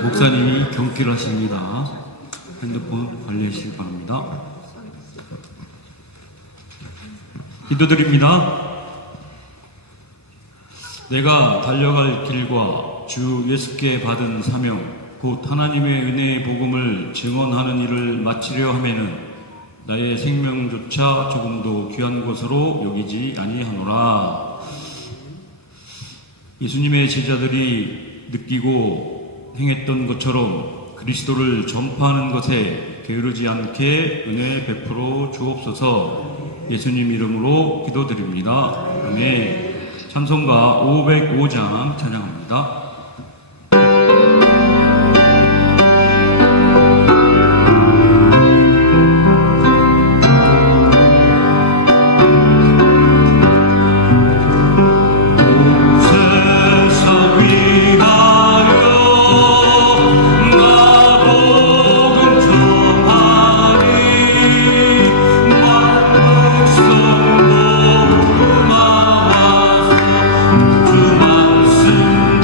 목사님이 경길하십니다. 핸드폰 관리하시기 바랍니다. 기도드립니다. 내가 달려갈 길과 주 예수께 받은 사명, 곧 하나님의 은혜의 복음을 증언하는 일을 마치려 하면은 나의 생명조차 조금도 귀한 것으로 여기지 아니하노라. 예수님의 제자들이 느끼고 행했던 것처럼 그리스도를 전파하는 것에 게으르지 않게 은혜 베풀어 주옵소서. 예수님 이름으로 기도드립니다. 아멘. 찬송가 505장 찬양합니다. 주 말씀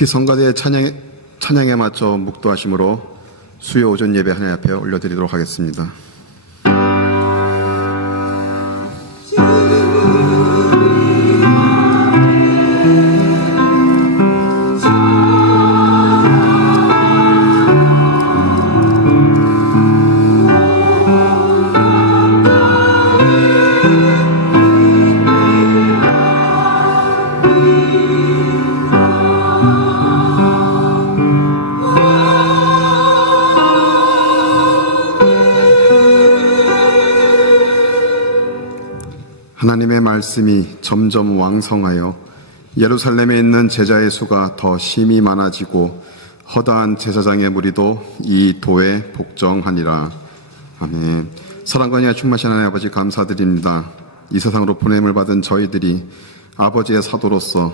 급히 성가대의 찬양에 맞춰 묵도하심으로 수요 오전 예배 하나님 앞에 올려드리도록 하겠습니다. 하나님의 말씀이 점점 왕성하여 예루살렘에 있는 제자의 수가 더 심히 많아지고 허다한 제사장의 무리도 이 도에 복종하니라. 아멘. 사랑과 은혜가 충만하신 하나님 아버지 감사드립니다. 이 세상으로 보냄을 받은 저희들이 아버지의 사도로서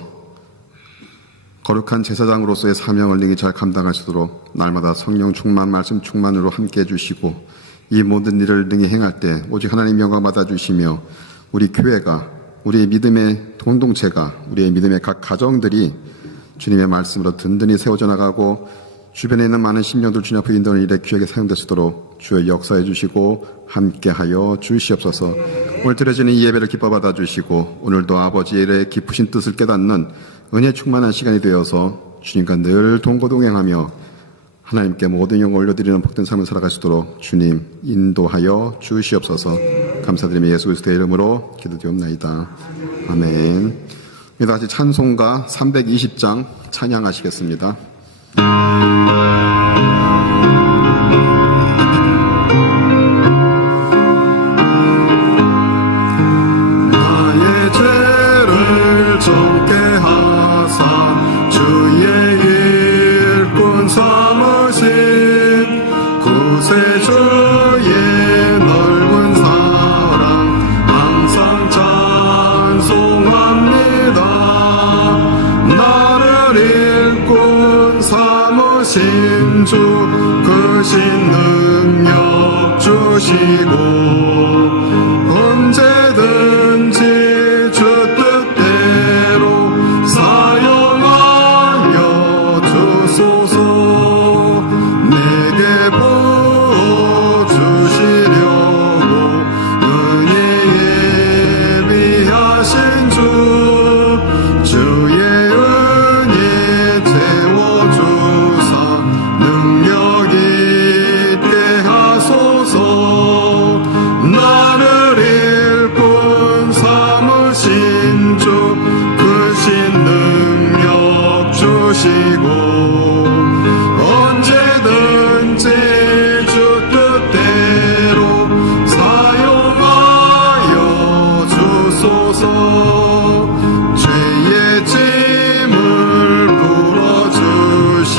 거룩한 제사장으로서의 사명을 능히 잘 감당할 수 있도록 날마다 성령 충만 말씀 충만으로 함께 해주시고 이 모든 일을 능히 행할 때 오직 하나님 영광 받아주시며 우리 교회가, 우리의 믿음의 공동체가, 우리의 믿음의 각 가정들이 주님의 말씀으로 든든히 세워져 나가고 주변에 있는 많은 심령들 주님 앞에 인도하는 일에 귀하게 사용될 수 있도록 주의 역사해 주시고 함께하여 주시옵소서. 오늘 드려지는 이 예배를 기뻐 받아주시고 오늘도 아버지의 일에 깊으신 뜻을 깨닫는 은혜 충만한 시간이 되어서 주님과 늘 동고동행하며 하나님께 모든 영광 올려드리는 복된 삶을 살아갈 수 있도록 주님 인도하여 주시옵소서. 감사드리며 예수 그리스도의 이름으로 기도드리옵나이다. 아멘. 우리 다시 찬송가 320장 찬양하시겠습니다. 나의 죄를 정케 하사 주의 일꾼 삼으신 구세주의 넓은 사랑 항상 찬송합니다. 나를 일꾼 삼으신 주 크신 능력 주시고 언제든지 주 뜻대로 사용하여 주소서. 내게 부어주시려고 은혜에 위하신 주 주의 은혜 채워주사 능력 있게 하소서. 나를 일꾼 삼으신 주 크신 능력 주시고 언제든지 주 뜻대로 사용하여 주소서. 죄의 짐을 풀어주신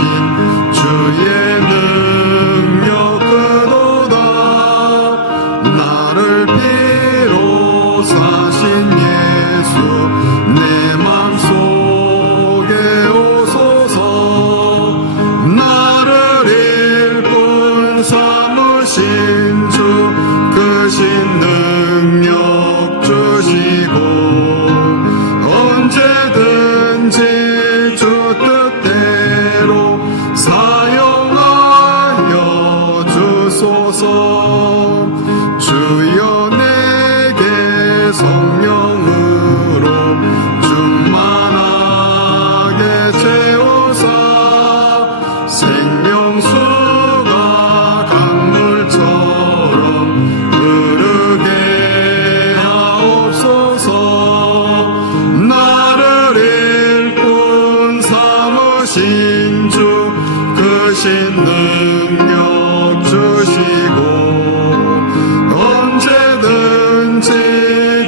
주의 능력 크도다. 나를 피로 사신 예수 내 맘속에 오소서. 나를 일꾼 삼으신 주 크신 능력 주시고 언제든지 주 뜻대로 사용하여 주소서. 주여 내게 성령으로 충만하게 채우사 생명수가 강물처럼 흐르게 하옵소서. 나를 일꾼 삼으신 주 크신 능력 주시고 언제든지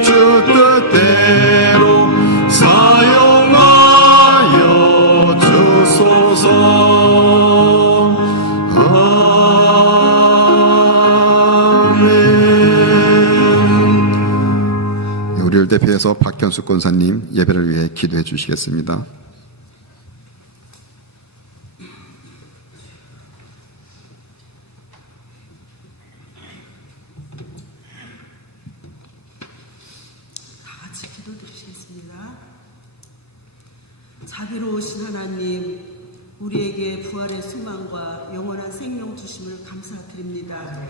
주 뜻대로 사용하여 주소서. 아멘. 우리를 대표해서 박현숙 권사님 예배를 위해 기도해 주시겠습니다. 같이 기도드리시겠습니다. 자비로우신 하나님, 우리에게 부활의 소망과 영원한 생명 주심을 감사드립니다.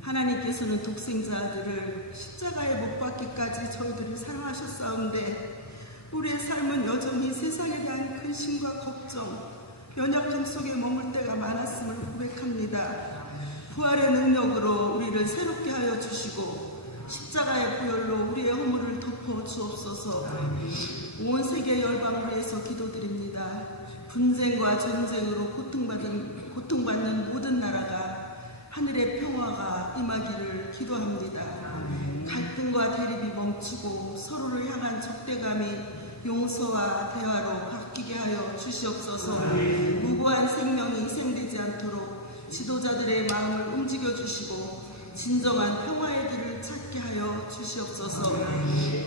하나님께서는 독생자 아들을 십자가에 못 박기까지 저희들을 사랑하셨사온데 우리의 삶은 여전히 세상에 대한 근심과 걱정, 연약함 속에 머물 때가 많았음을 고백합니다. 부활의 능력으로 우리를 새롭게 하여 주시고 십자가의 보혈로 우리의 허물을 덮어 주옵소서. 온 세계 열방을 위해서 기도드립니다. 분쟁과 전쟁으로 고통받는 모든 나라가 하늘의 평화가 임하기를 기도합니다. 갈등과 대립이 멈추고 서로를 향한 적대감이 용서와 대화로 바뀌게 하여 주시옵소서. 무고한 생명이 희생되지 않도록 지도자들의 마음을 움직여 주시고 진정한 평화의 길을 찾게 하여 주시옵소서.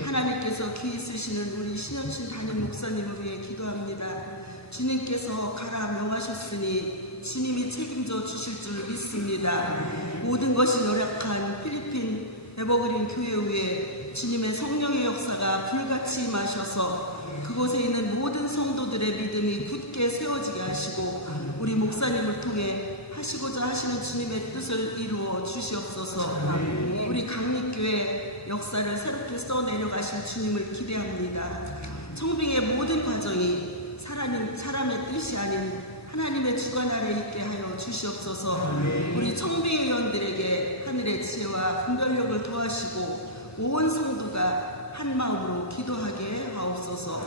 하나님께서 귀히 쓰시는 우리 신현신 담임 목사님을 위해 기도합니다. 주님께서 가라 명하셨으니 주님이 책임져 주실 줄 믿습니다. 모든 것이 노력한 필리핀 에버그린 교회 위에 주님의 성령의 역사가 불같이 임하셔서 그곳에 있는 모든 성도들의 믿음이 굳게 세워지게 하시고 우리 목사님을 통해 하시고자 하시는 주님의 뜻을 이루어 주시옵소서. 우리 강립교회 역사를 새롭게 써내려가실 주님을 기대합니다. 청빙의 모든 과정이 사람의 뜻이 아닌 하나님의 주관 아래 있게 하여 주시옵소서. 우리 청빙의원들에게 하늘의 지혜와 분별력을 더하시고 온 성도가 한 마음으로 기도하게 하옵소서.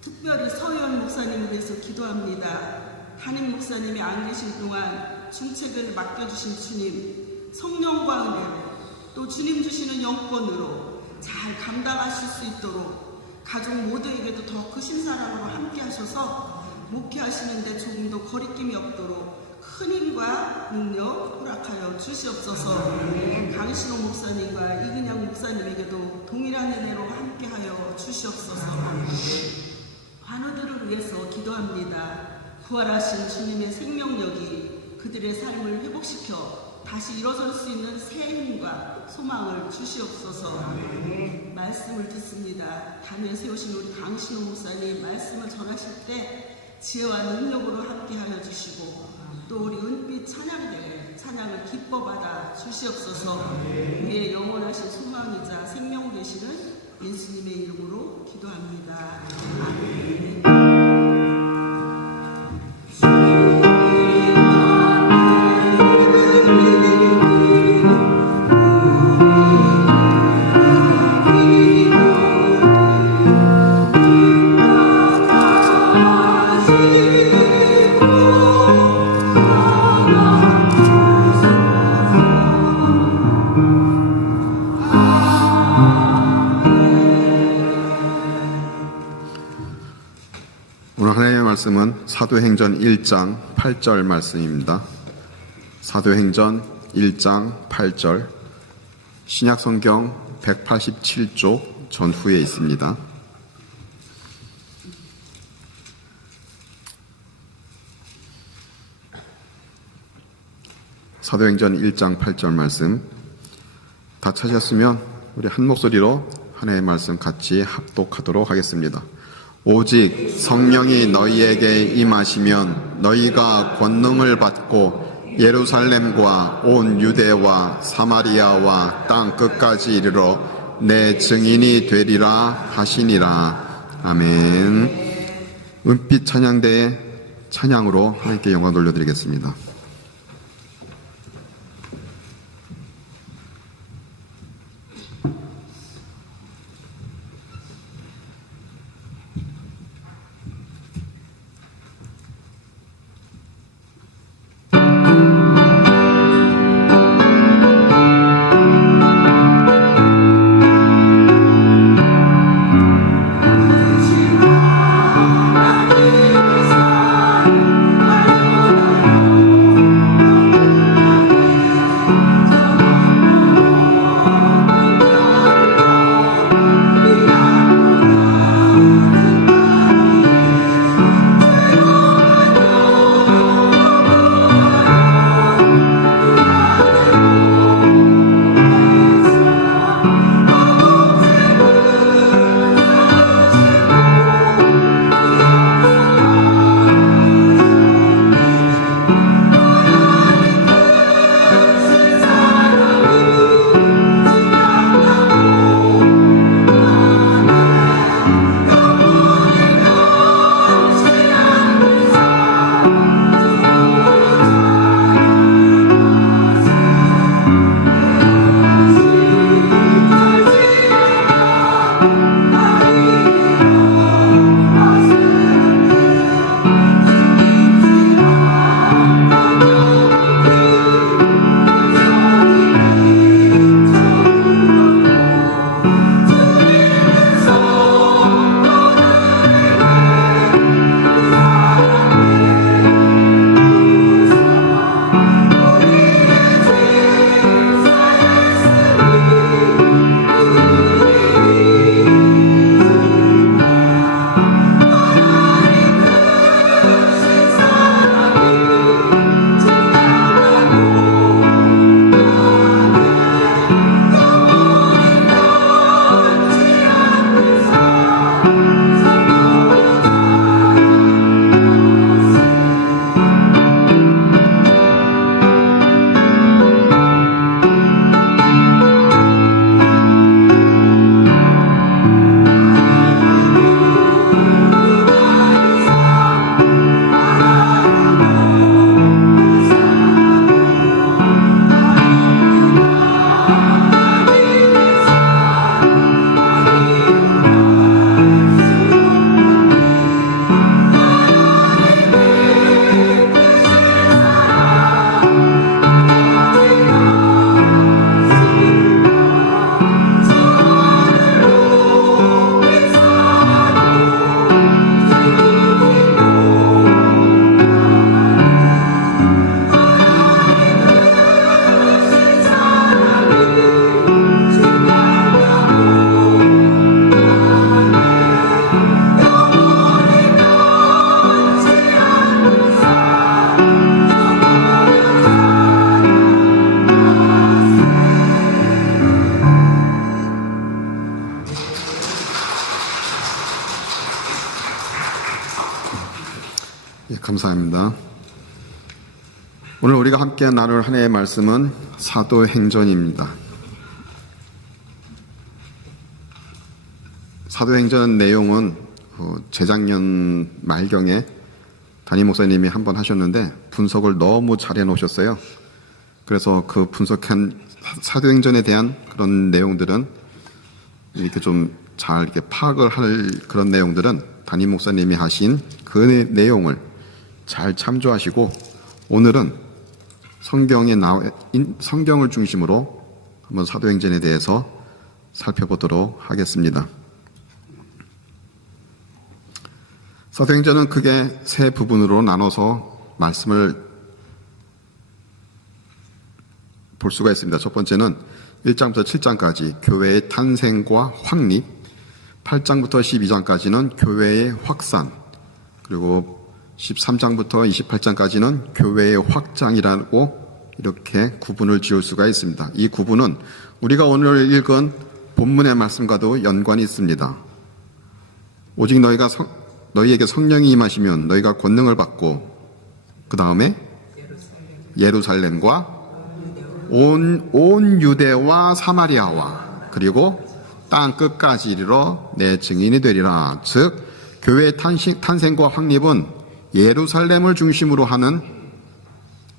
특별히 서의원 목사님을 위해서 기도합니다. 담임 목사님이 안 계신 동안 중책을 맡겨주신 주님, 성령과 은혜로 또 주님 주시는 영권으로 잘 감당하실 수 있도록 가족 모두에게도 더 크신 사랑으로 함께 하셔서 목회하시는데 조금 더 거리낌이 없도록 큰 힘과 능력 허락하여 주시옵소서. 강신호 목사님과 이근양 목사님에게도 동일한 은혜로 함께하여 주시옵소서. 환우들을 위해서 기도합니다. 부활하신 주님의 생명력이 그들의 삶을 회복시켜 다시 일어설 수 있는 새 힘과 소망을 주시옵소서. 말씀을 듣습니다. 단에 세우신 우리 강신호 목사님 말씀을 전하실 때 지혜와 능력으로 함께하여 주시고 또 우리 은빛 찬양을 기뻐 받아 주시옵소서. 우리의 영원하신 소망이자 생명 되시는 예수님의 이름으로 기도합니다. 아멘. 오늘 하나님의 말씀은 사도행전 1장 8절 말씀입니다. 사도행전 1장 8절 신약성경 187쪽 전후에 있습니다. 사도행전 1장 8절 말씀 다 찾으셨으면 우리 한 목소리로 하나님의 말씀 같이 합독하도록 하겠습니다. 오직 성령이 너희에게 임하시면 너희가 권능을 받고 예루살렘과 온 유대와 사마리아와 땅 끝까지 이르러 내 증인이 되리라 하시니라. 아멘. 은빛 찬양대의 찬양으로 하나님께 영광 돌려드리겠습니다. 예, 감사합니다. 오늘 우리가 함께 나눌 한 해의 말씀은 사도행전입니다. 사도행전 내용은 재작년 말경에 담임 목사님이 한번 하셨는데 분석을 너무 잘 해놓으셨어요. 그래서 그 분석한 사도행전에 대한 그런 내용들은 이렇게 좀 잘 이렇게 파악을 할 그런 내용들은 담임 목사님이 하신 그 내용을 잘 참조하시고 오늘은 성경을 중심으로 한번 사도행전에 대해서 살펴보도록 하겠습니다. 사도행전은 크게 세 부분으로 나눠서 말씀을 볼 수가 있습니다. 첫 번째는 1장부터 7장까지 교회의 탄생과 확립, 8장부터 12장까지는 교회의 확산, 그리고 13장부터 28장까지는 교회의 확장이라고 이렇게 구분을 지을 수가 있습니다. 이 구분은 우리가 오늘 읽은 본문의 말씀과도 연관이 있습니다. 오직 너희에게 성령이 임하시면 너희가 권능을 받고 그 다음에 예루살렘과 온 유대와 사마리아와 그리고 땅 끝까지 이르러 내 증인이 되리라. 즉 교회의 탄생과 확립은 예루살렘을 중심으로 하는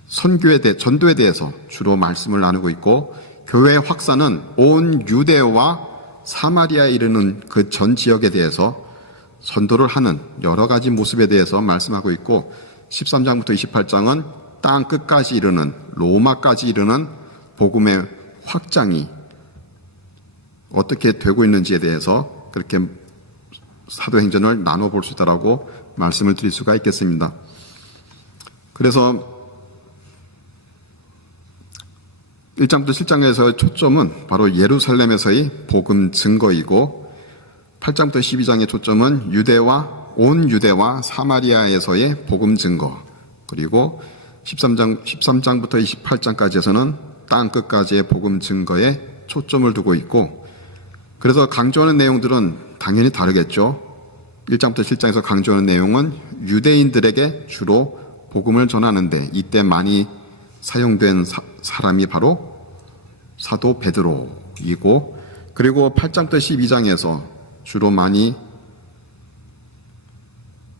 전도에 대해서 주로 말씀을 나누고 있고, 교회의 확산은 온 유대와 사마리아에 이르는 그 전 지역에 대해서 전도를 하는 여러 가지 모습에 대해서 말씀하고 있고, 13장부터 28장은 땅 끝까지 이르는 로마까지 이르는 복음의 확장이 어떻게 되고 있는지에 대해서 그렇게 사도행전을 나눠볼 수 있다라고 말씀을 드릴 수가 있겠습니다. 그래서 1장부터 7장에서의 초점은 바로 예루살렘에서의 복음 증거이고, 8장부터 12장의 초점은 온 유대와 사마리아에서의 복음 증거, 그리고 13장부터 28장까지에서는 땅 끝까지의 복음 증거에 초점을 두고 있고, 그래서 강조하는 내용들은 당연히 다르겠죠. 1장부터 7장에서 강조하는 내용은 유대인들에게 주로 복음을 전하는데, 이때 많이 사용된 사람이 바로 사도 베드로이고, 그리고 8장부터 12장에서 주로 많이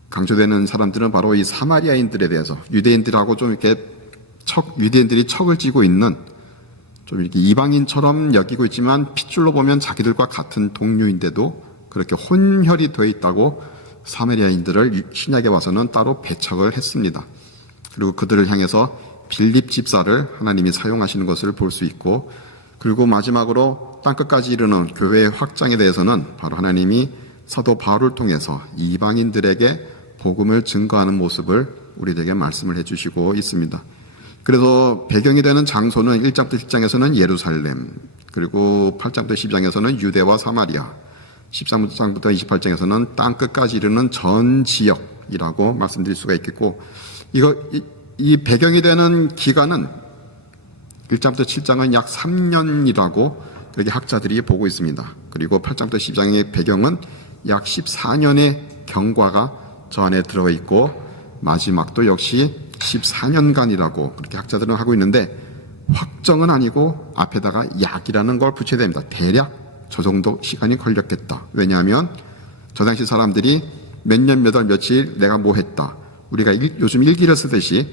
강조되는 사람들은 바로 이 사마리아인들에 대해서, 유대인들하고 좀 이렇게 유대인들이 척을 쥐고 있는, 좀 이렇게 이방인처럼 여기고 있지만 핏줄로 보면 자기들과 같은 동료인데도 그렇게 혼혈이 되어 있다고 사마리아인들을 신약에 와서는 따로 배척을 했습니다. 그리고 그들을 향해서 빌립 집사를 하나님이 사용하시는 것을 볼 수 있고, 그리고 마지막으로 땅끝까지 이르는 교회의 확장에 대해서는 바로 하나님이 사도 바울을 통해서 이방인들에게 복음을 증거하는 모습을 우리에게 말씀을 해주시고 있습니다. 그래서 배경이 되는 장소는 1장부터 10장에서는 예루살렘, 그리고 8장부터 12장에서는 유대와 사마리아, 13장부터 28장에서는 땅 끝까지 이르는 전 지역이라고 말씀드릴 수가 있겠고, 이 배경이 되는 기간은 1장부터 7장은 약 3년이라고 그렇게 학자들이 보고 있습니다. 그리고 8장부터 10장의 배경은 약 14년의 경과가 저 안에 들어가 있고, 마지막도 역시 14년간이라고 그렇게 학자들은 하고 있는데, 확정은 아니고 앞에다가 약이라는 걸 붙여야 됩니다. 대략 저 정도 시간이 걸렸겠다. 왜냐하면 저 당시 사람들이 몇 년, 몇 월, 며칠 내가 뭐 했다, 우리가 요즘 일기를 쓰듯이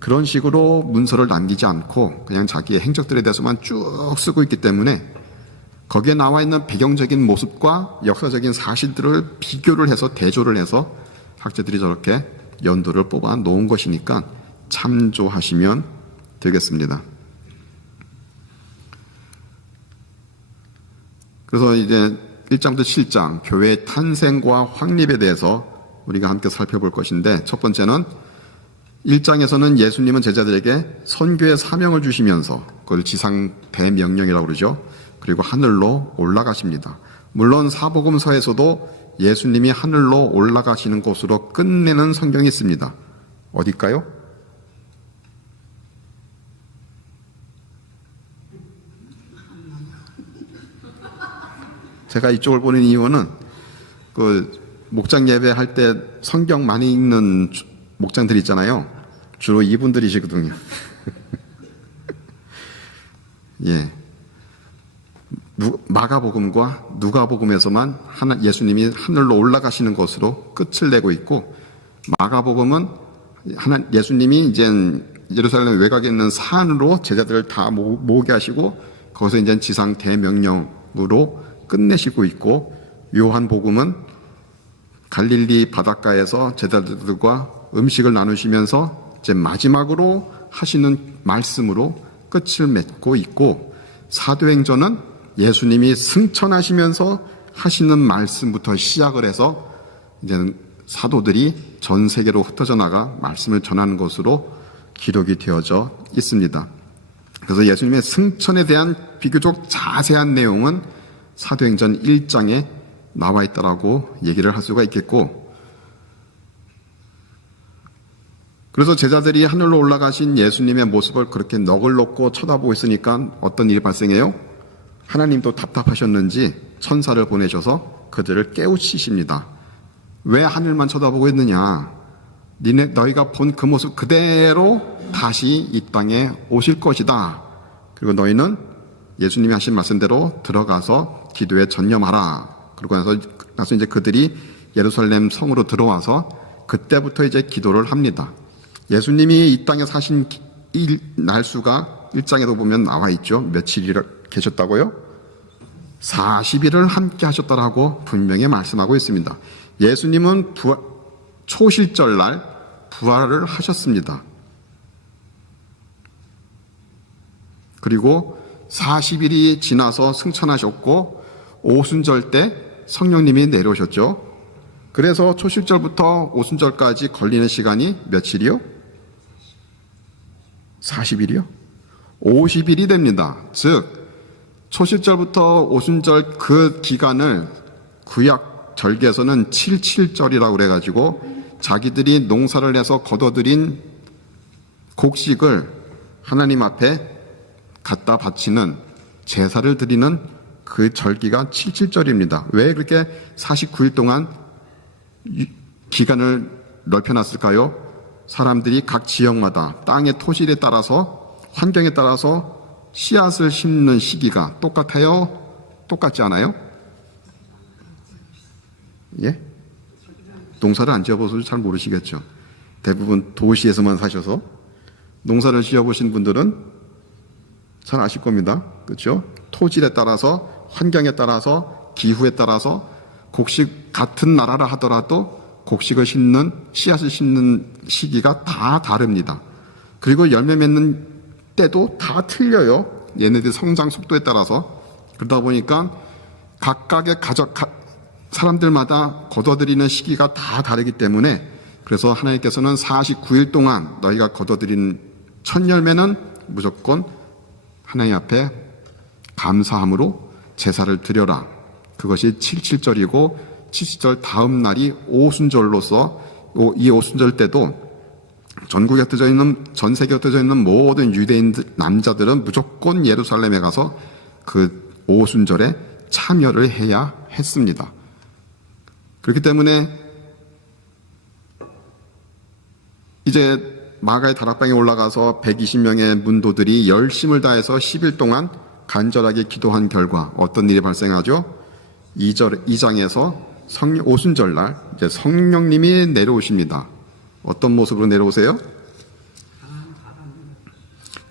그런 식으로 문서를 남기지 않고 그냥 자기의 행적들에 대해서만 쭉 쓰고 있기 때문에 거기에 나와 있는 배경적인 모습과 역사적인 사실들을 비교를 해서 대조를 해서 학자들이 저렇게 연도를 뽑아 놓은 것이니까 참조하시면 되겠습니다. 그래서 이제 1장부터 7장 교회의 탄생과 확립에 대해서 우리가 함께 살펴볼 것인데, 첫 번째는 1장에서는 예수님은 제자들에게 선교의 사명을 주시면서 그걸 지상 대명령이라고 그러죠. 그리고 하늘로 올라가십니다. 물론 사복음서에서도 예수님이 하늘로 올라가시는 곳으로 끝내는 성경이 있습니다. 어딜까요? 제가 이쪽을 보는 이유는 그 목장 예배할 때 성경 많이 읽는 목장들이 있잖아요. 주로 이분들이시거든요. 예. 마가복음과 누가복음에서만 예수님이 하늘로 올라가시는 것으로 끝을 내고 있고, 마가복음은 예수님이 이제 예루살렘 외곽에 있는 산으로 제자들을 다 모으게 하시고 거기서 이제 지상 대명령으로 끝내시고 있고, 요한복음은 갈릴리 바닷가에서 제자들과 음식을 나누시면서 이제 마지막으로 하시는 말씀으로 끝을 맺고 있고, 사도행전은 예수님이 승천하시면서 하시는 말씀부터 시작을 해서 이제는 사도들이 전 세계로 흩어져 나가 말씀을 전하는 것으로 기록이 되어져 있습니다. 그래서 예수님의 승천에 대한 비교적 자세한 내용은 사도행전 1장에 나와 있다라고 얘기를 할 수가 있겠고, 그래서 제자들이 하늘로 올라가신 예수님의 모습을 그렇게 넋을 놓고 쳐다보고 있으니까 어떤 일이 발생해요? 하나님도 답답하셨는지 천사를 보내셔서 그들을 깨우치십니다. 왜 하늘만 쳐다보고 있느냐? 너희가 본 그 모습 그대로 다시 이 땅에 오실 것이다. 그리고 너희는 예수님이 하신 말씀대로 들어가서 기도에 전념하라. 그러고 나서 이제 그들이 예루살렘 성으로 들어와서 그때부터 이제 기도를 합니다. 예수님이 이 땅에 사신 날수가 1장에도 보면 나와 있죠. 며칠이나 계셨다고요? 40일을 함께 하셨다라고 분명히 말씀하고 있습니다. 예수님은 초실절날 부활을 하셨습니다. 그리고 40일이 지나서 승천하셨고 오순절 때 성령님이 내려오셨죠. 그래서 초실절부터 오순절까지 걸리는 시간이 며칠이요? 40일이요? 50일이 됩니다. 즉 초실절부터 오순절 그 기간을 구약 절기에서는 77절이라고 그래가지고 자기들이 농사를 해서 거둬들인 곡식을 하나님 앞에 갖다 바치는 제사를 드리는 그 절기가 77절입니다. 왜 그렇게 49일 동안 기간을 넓혀놨을까요? 사람들이 각 지역마다 땅의 토질에 따라서 환경에 따라서 씨앗을 심는 시기가 똑같아요? 똑같지 않아요? 예? 농사를 안 지어보셔서 잘 모르시겠죠. 대부분 도시에서만 사셔서 농사를 지어보신 분들은 잘 아실 겁니다. 그렇죠? 토질에 따라서 환경에 따라서 기후에 따라서 곡식 같은 나라라 하더라도 곡식을 심는 씨앗을 심는 시기가 다 다릅니다. 그리고 열매 맺는 때도 다 틀려요. 얘네들 성장 속도에 따라서. 그러다 보니까 각각의 사람들마다 거둬들이는 시기가 다 다르기 때문에 그래서 하나님께서는 49일 동안 너희가 거둬들이는 첫 열매는 무조건 하나님 앞에 감사함으로 제사를 드려라. 그것이 77절이고 77절 다음 날이 오순절로서 이 오순절 때도 전국에 흩어져 있는 전 세계에 흩어져 있는 모든 유대인 남자들은 무조건 예루살렘에 가서 그 오순절에 참여를 해야 했습니다. 그렇기 때문에 이제 마가의 다락방에 올라가서 120명의 문도들이 열심을 다해서 10일 동안 간절하게 기도한 결과 어떤 일이 발생하죠? 2장에서 오순절날 이제 성령님이 내려오십니다. 어떤 모습으로 내려오세요?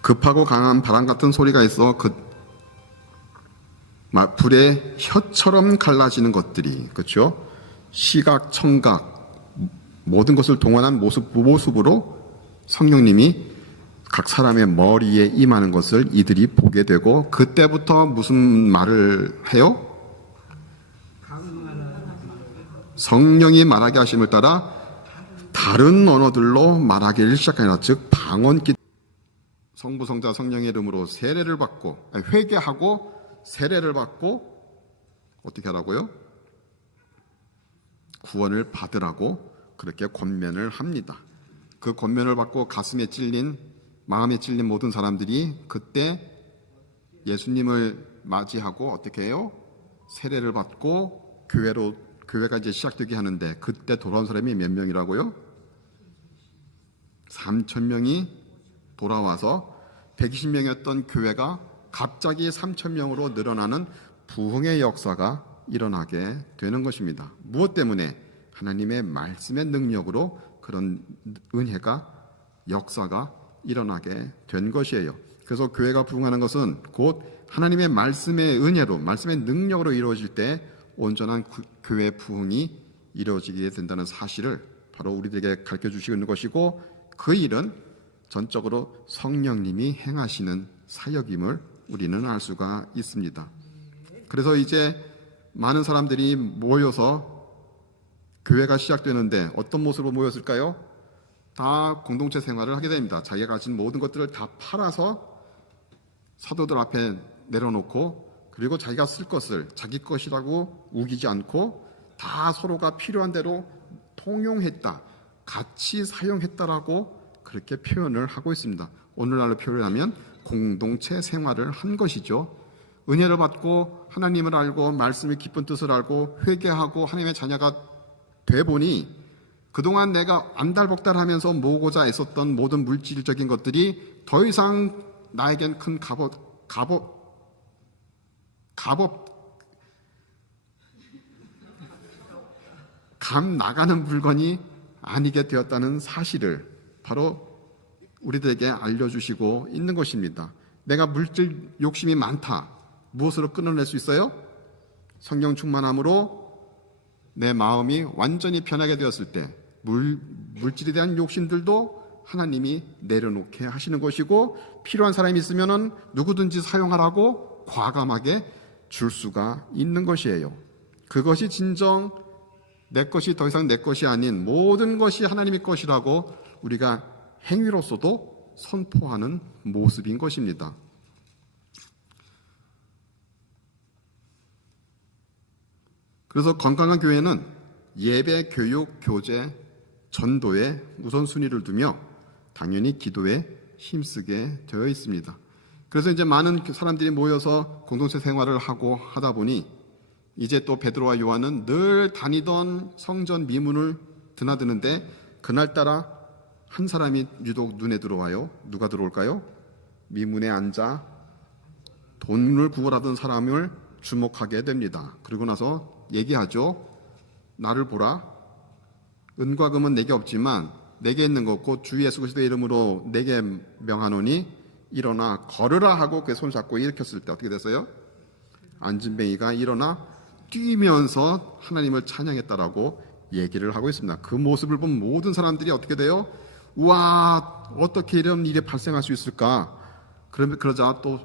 급하고 강한 바람 같은 소리가 있어 불에 혀처럼 갈라지는 것들이, 그렇죠? 시각, 청각 모든 것을 동원한 모습으로 성령님이 각 사람의 머리에 임하는 것을 이들이 보게 되고 그때부터 무슨 말을 해요? 성령이 말하게 하심을 따라 다른 언어들로 말하기를 시작하니라. 즉 방언기 성부 성자 성령의 이름으로 세례를 받고 회개하고 세례를 받고 어떻게 하라고요? 구원을 받으라고 그렇게 권면을 합니다. 그 권면을 받고 마음에 찔린 모든 사람들이 그때 예수님을 맞이하고 어떻게 해요? 세례를 받고 교회가 이제 시작되게 하는데 그때 돌아온 사람이 몇 명이라고요? 3천 명이 돌아와서 120명이었던 교회가 갑자기 3천 명으로 늘어나는 부흥의 역사가 일어나게 되는 것입니다. 무엇 때문에? 하나님의 말씀의 능력으로 그런 은혜가, 역사가 일어나게 된 것이에요. 그래서 교회가 부흥하는 것은 곧 하나님의 말씀의 은혜로, 말씀의 능력으로 이루어질 때 온전한 교회 부흥이 이루어지게 된다는 사실을 바로 우리들에게 가르쳐 주시고 있는 것이고, 그 일은 전적으로 성령님이 행하시는 사역임을 우리는 알 수가 있습니다. 그래서 이제 많은 사람들이 모여서 교회가 시작되는데 어떤 모습으로 모였을까요? 다 공동체 생활을 하게 됩니다. 자기가 가진 모든 것들을 다 팔아서 사도들 앞에 내려놓고, 그리고 자기가 쓸 것을 자기 것이라고 우기지 않고 다 서로가 필요한 대로 통용했다, 같이 사용했다라고 그렇게 표현을 하고 있습니다. 오늘날로 표현하면 공동체 생활을 한 것이죠. 은혜를 받고 하나님을 알고 말씀의 깊은 뜻을 알고 회개하고 하나님의 자녀가 돼 보니 그동안 내가 안달복달하면서 모으고자 애썼던 모든 물질적인 것들이 더 이상 나에겐 큰 감 나가는 물건이 아니게 되었다는 사실을 바로 우리들에게 알려주시고 있는 것입니다. 내가 물질 욕심이 많다. 무엇으로 끊어낼 수 있어요? 성령 충만함으로 내 마음이 완전히 변하게 되었을 때 물질에 대한 욕심들도 하나님이 내려놓게 하시는 것이고, 필요한 사람이 있으면은 누구든지 사용하라고 과감하게 줄 수가 있는 것이에요. 그것이 진정 내 것이 더 이상 내 것이 아닌 모든 것이 하나님의 것이라고 우리가 행위로서도 선포하는 모습인 것입니다. 그래서 건강한 교회는 예배, 교육, 교제, 전도에 우선순위를 두며 당연히 기도에 힘쓰게 되어 있습니다. 그래서 이제 많은 사람들이 모여서 공동체 생활을 하고 하다 보니 이제 또 베드로와 요한은 늘 다니던 성전 미문을 드나드는데 그날따라 한 사람이 유독 눈에 들어와요. 누가 들어올까요? 미문에 앉아 돈을 구걸하던 사람을 주목하게 됩니다. 그리고 나서 얘기하죠. 나를 보라. 은과 금은 내게 없지만 내게 있는 것 곧 주 예수 그리스도의 이름으로 내게 명하노니 일어나 걸으라 하고 그 손 잡고 일으켰을 때 어떻게 됐어요? 안진뱅이가 일어나 뛰면서 하나님을 찬양했다라고 얘기를 하고 있습니다. 그 모습을 본 모든 사람들이 어떻게 돼요? 우와, 어떻게 이런 일이 발생할 수 있을까? 그러자 또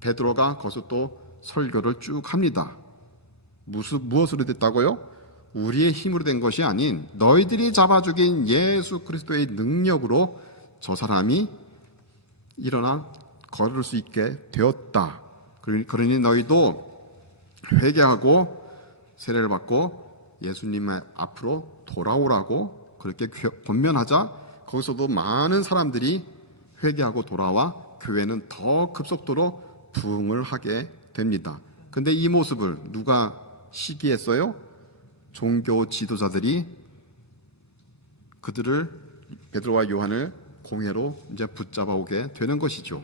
베드로가 거기서 또 설교를 쭉 합니다. 무엇으로 됐다고요? 우리의 힘으로 된 것이 아닌 너희들이 잡아 죽인 예수 그리스도의 능력으로 저 사람이 일어나 걸을 수 있게 되었다. 그러니 너희도 회개하고 세례를 받고 예수님 앞으로 돌아오라고 그렇게 권면하자 거기서도 많은 사람들이 회개하고 돌아와 교회는 더 급속도로 부흥을 하게 됩니다. 근데 이 모습을 누가 시기했어요? 종교 지도자들이 그들을 베드로와 요한을 공회로 이제 붙잡아 오게 되는 것이죠.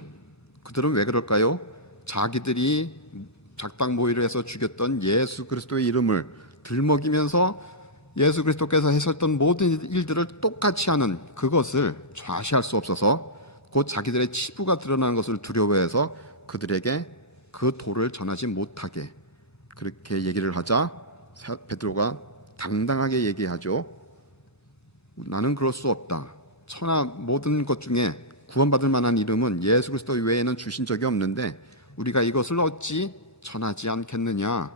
그들은 왜 그럴까요? 자기들이 작당 모의를 해서 죽였던 예수 그리스도의 이름을 들먹이면서 예수 그리스도께서 하셨던 모든 일들을 똑같이 하는 그것을 좌시할 수 없어서 곧 자기들의 치부가 드러나는 것을 두려워해서 그들에게 그 도를 전하지 못하게 그렇게 얘기를 하자 베드로가 당당하게 얘기하죠. 나는 그럴 수 없다. 천하 모든 것 중에 구원받을 만한 이름은 예수 그리스도 외에는 주신 적이 없는데 우리가 이것을 어찌 전하지 않겠느냐.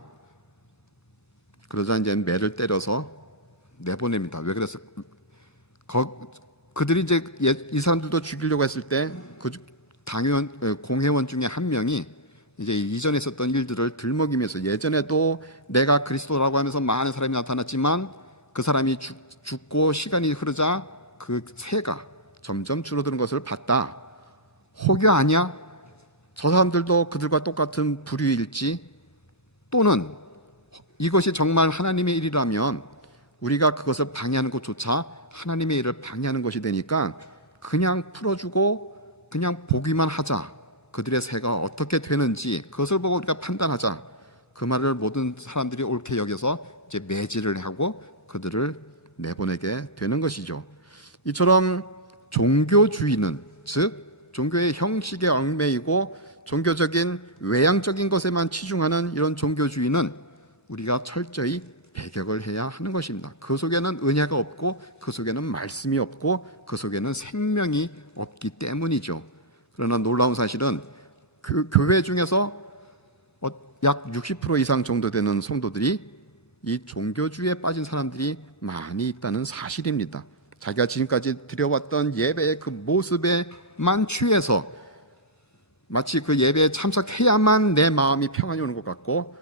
그러자 이제 매를 때려서 내보냅니다. 왜 그랬어? 그들이 이제 이 사람들도 죽이려고 했을 때 그 공회원 중에 한 명이 이제 이전에 있었던 일들을 들먹이면서 예전에도 내가 그리스도라고 하면서 많은 사람이 나타났지만 그 사람이 죽고 시간이 흐르자 그 세가 점점 줄어드는 것을 봤다. 혹여 아니야? 저 사람들도 그들과 똑같은 부류일지 또는 이것이 정말 하나님의 일이라면 우리가 그것을 방해하는 것조차 하나님의 일을 방해하는 것이 되니까 그냥 풀어주고 그냥 보기만 하자. 그들의 새가 어떻게 되는지 그것을 보고 우리가 판단하자. 그 말을 모든 사람들이 옳게 여겨서 이제 매질을 하고 그들을 내보내게 되는 것이죠. 이처럼 종교주의는, 즉 종교의 형식에 얽매이고 종교적인 외향적인 것에만 치중하는 이런 종교주의는 우리가 철저히 배격을 해야 하는 것입니다. 그 속에는 은혜가 없고 그 속에는 말씀이 없고 그 속에는 생명이 없기 때문이죠. 그러나 놀라운 사실은 교회 중에서 약 60% 이상 정도 되는 성도들이 이 종교주의에 빠진 사람들이 많이 있다는 사실입니다. 자기가 지금까지 드려왔던 예배의 그 모습에만 취해서 마치 그 예배에 참석해야만 내 마음이 평안이 오는 것 같고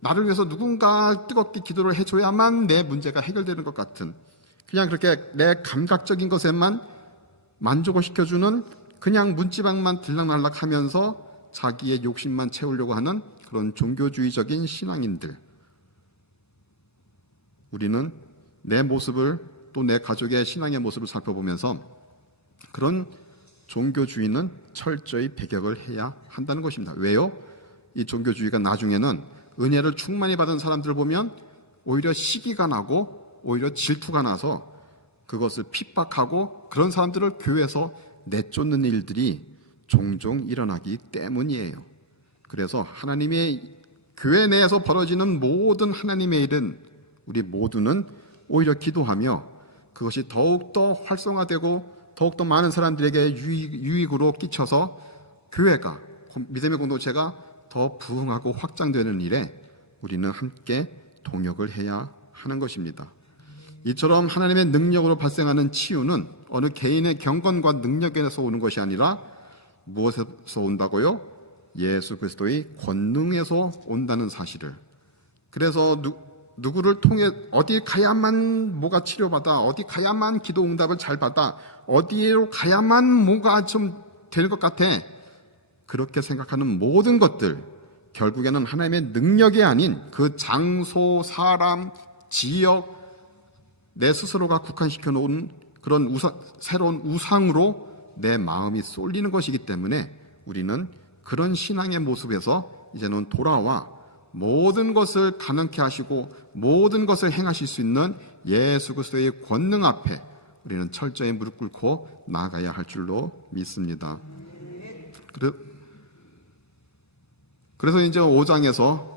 나를 위해서 누군가 뜨겁게 기도를 해줘야만 내 문제가 해결되는 것 같은, 그냥 그렇게 내 감각적인 것에만 만족을 시켜주는, 그냥 문지방만 들락날락 하면서 자기의 욕심만 채우려고 하는 그런 종교주의적인 신앙인들. 우리는 내 모습을, 또 내 가족의 신앙의 모습을 살펴보면서 그런 종교주의는 철저히 배격을 해야 한다는 것입니다. 왜요? 이 종교주의가 나중에는 은혜를 충만히 받은 사람들을 보면 오히려 시기가 나고 오히려 질투가 나서 그것을 핍박하고 그런 사람들을 교회에서 내쫓는 일들이 종종 일어나기 때문이에요. 그래서 하나님의 교회 내에서 벌어지는 모든 하나님의 일은 우리 모두는 오히려 기도하며 그것이 더욱더 활성화되고 더욱더 많은 사람들에게 유익으로 끼쳐서 교회가, 믿음의 공동체가 더 부흥하고 확장되는 일에 우리는 함께 동역을 해야 하는 것입니다. 이처럼 하나님의 능력으로 발생하는 치유는 어느 개인의 경건과 능력에서 오는 것이 아니라 무엇에서 온다고요? 예수 그리스도의 권능에서 온다는 사실을. 그래서 누구를 통해 어디 가야만 뭐가 치료받아, 어디 가야만 기도 응답을 잘 받아, 어디로 가야만 뭐가 좀 되는 것 같아, 그렇게 생각하는 모든 것들 결국에는 하나님의 능력이 아닌 그 장소, 사람, 지역, 내 스스로가 국한시켜 놓은 그런 새로운 우상으로 내 마음이 쏠리는 것이기 때문에 우리는 그런 신앙의 모습에서 이제는 돌아와 모든 것을 가능케 하시고 모든 것을 행하실 수 있는 예수 그리스도의 권능 앞에 우리는 철저히 무릎 꿇고 나아가야 할 줄로 믿습니다. 그래서 이제 5장에서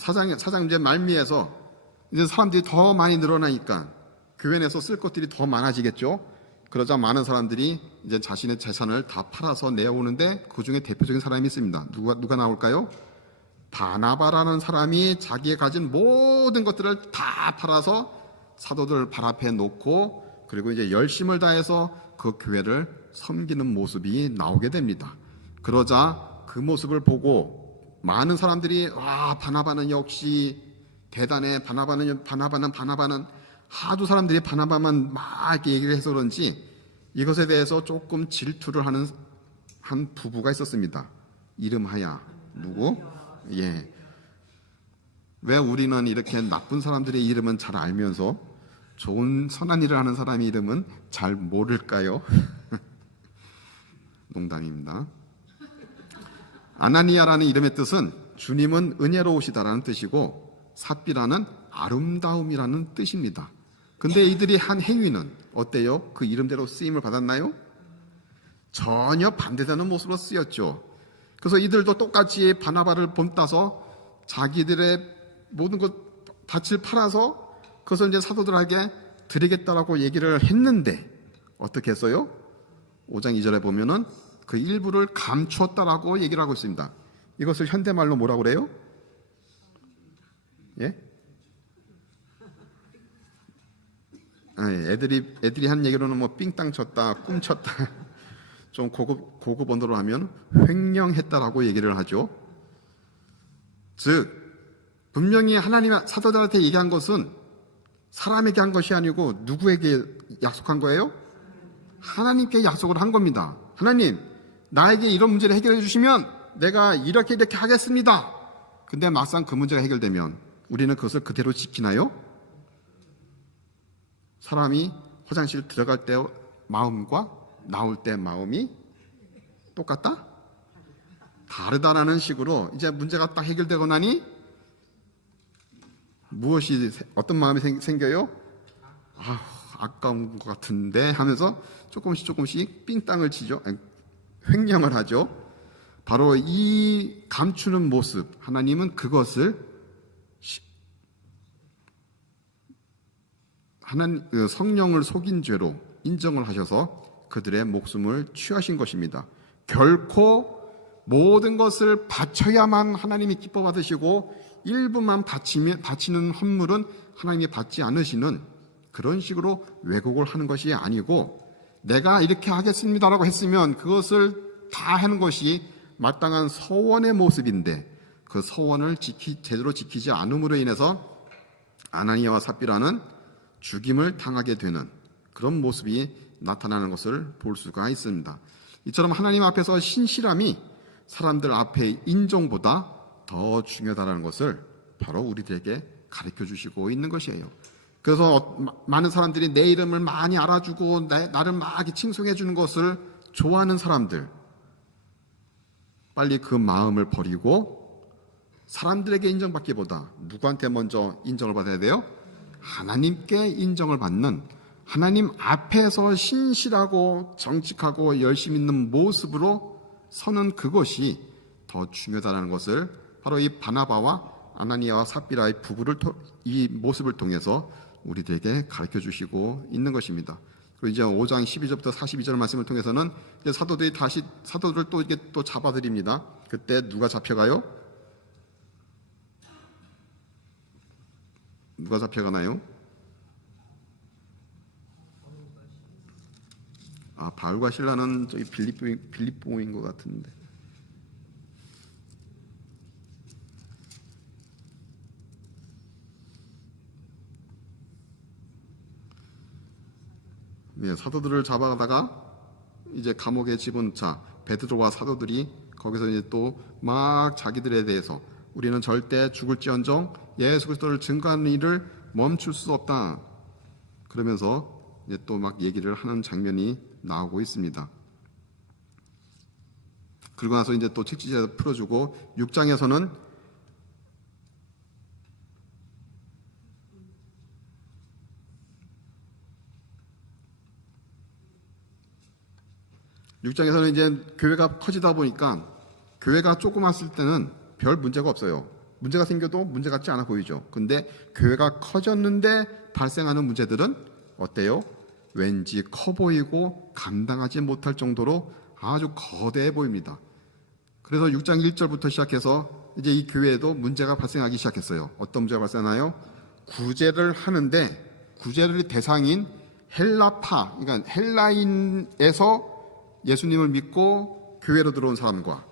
사장 이제 말미에서 이제 사람들이 더 많이 늘어나니까 교회 내에서 쓸 것들이 더 많아지겠죠. 그러자 많은 사람들이 이제 자신의 재산을 다 팔아서 내오는데 그 중에 대표적인 사람이 있습니다. 누가 나올까요? 바나바라는 사람이 자기의 가진 모든 것들을 다 팔아서 사도들 발 앞에 놓고 그리고 이제 열심을 다해서 그 교회를 섬기는 모습이 나오게 됩니다. 그러자 그 모습을 보고 많은 사람들이 와, 바나바는 역시 대단해. 바나바는 하도 사람들이 바나바만 막 이렇게 얘기를 해서 그런지 이것에 대해서 조금 질투를 하는 한 부부가 있었습니다. 이름하야 누구? 예. 왜 우리는 이렇게 나쁜 사람들의 이름은 잘 알면서 좋은 선한 일을 하는 사람의 이름은 잘 모를까요? 농담입니다. 아나니아라는 이름의 뜻은 주님은 은혜로우시다라는 뜻이고 삽비라는 아름다움이라는 뜻입니다. 근데 이들이 한 행위는 어때요? 그 이름대로 쓰임을 받았나요? 전혀 반대되는 모습으로 쓰였죠. 그래서 이들도 똑같이 바나바를 본따서 자기들의 모든 것 밭을 팔아서 그것을 이제 사도들에게 드리겠다라고 얘기를 했는데 어떻게 했어요? 5장 2절에 보면은 그 일부를 감추었다라고 얘기를 하고 있습니다. 이것을 현대말로 뭐라고 그래요? 예? 애들이 한 얘기로는 뭐 삥땅 쳤다, 꿈쳤다. 좀 고급 언어로 하면 횡령했다라고 얘기를 하죠. 즉, 분명히 하나님 사도들한테 얘기한 것은 사람에게 한 것이 아니고 누구에게 약속한 거예요? 하나님께 약속을 한 겁니다. 하나님, 나에게 이런 문제를 해결해 주시면 내가 이렇게 하겠습니다. 근데 막상 그 문제가 해결되면 우리는 그것을 그대로 지키나요? 사람이 화장실 들어갈 때 마음과 나올 때 마음이 똑같다? 다르다라는 식으로 이제 문제가 딱 해결되고 나니 무엇이 어떤 마음이 생겨요? 아까운 것 같은데 하면서 조금씩 삥땅을 치죠. 횡령을 하죠. 바로 이 감추는 모습, 하나님은 그것을 성령을 속인 죄로 인정을 하셔서 그들의 목숨을 취하신 것입니다. 결코 모든 것을 바쳐야만 하나님이 기뻐 받으시고 일부만 바치는 헌물은 하나님이 받지 않으시는 그런 식으로 왜곡을 하는 것이 아니고, 내가 이렇게 하겠습니다라고 했으면 그것을 다 하는 것이 마땅한 서원의 모습인데, 그 서원을 제대로 지키지 않음으로 인해서 아나니아와 삽비라는 죽임을 당하게 되는 그런 모습이 나타나는 것을 볼 수가 있습니다. 이처럼 하나님 앞에서 신실함이 사람들 앞에 인정보다 더 중요하다는 것을 바로 우리들에게 가르쳐 주시고 있는 것이에요. 그래서 많은 사람들이 내 이름을 많이 알아주고 나를 막 칭송해 주는 것을 좋아하는 사람들, 빨리 그 마음을 버리고 사람들에게 인정받기보다 누구한테 먼저 인정을 받아야 돼요? 하나님께 인정을 받는, 하나님 앞에서 신실하고 정직하고 열심 있는 모습으로 서는 그것이 더 중요하다는 것을 바로 이 바나바와 아나니아와 삽비라의 부부를 이 모습을 통해서 우리들에게 가르쳐 주시고 있는 것입니다. 그리고 이제 5장 12절부터 42절 말씀을 통해서는 이제 사도들을 또 이게 또 잡아들입니다. 그때 누가 잡혀가요? 누가 잡혀가나요? 바울과 실라는 저기 빌립보인 것 같은데. 네, 사도들을 잡아가다가 이제 감옥에 집어넣자 베드로와 사도들이 거기서 이제 또 막 자기들에 대해서 우리는 절대 죽을지언정 예수 그리스도를 증거하는 일을 멈출 수 없다. 그러면서 이제 또 막 얘기를 하는 장면이 나오고 있습니다. 그리고 나서 이제 또 책지제 풀어주고 6장에서는 이제 교회가 커지다 보니까 교회가 조그맣을 때는 별 문제가 없어요. 문제가 생겨도 문제 같지 않아 보이죠. 근데 교회가 커졌는데 발생하는 문제들은 어때요? 왠지 커 보이고 감당하지 못할 정도로 아주 거대해 보입니다. 그래서 6장 1절부터 시작해서 이제 이 교회에도 문제가 발생하기 시작했어요. 어떤 문제가 발생하나요? 구제를 하는데 구제의 대상인 헬라파, 그러니까 헬라인에서 예수님을 믿고 교회로 들어온 사람과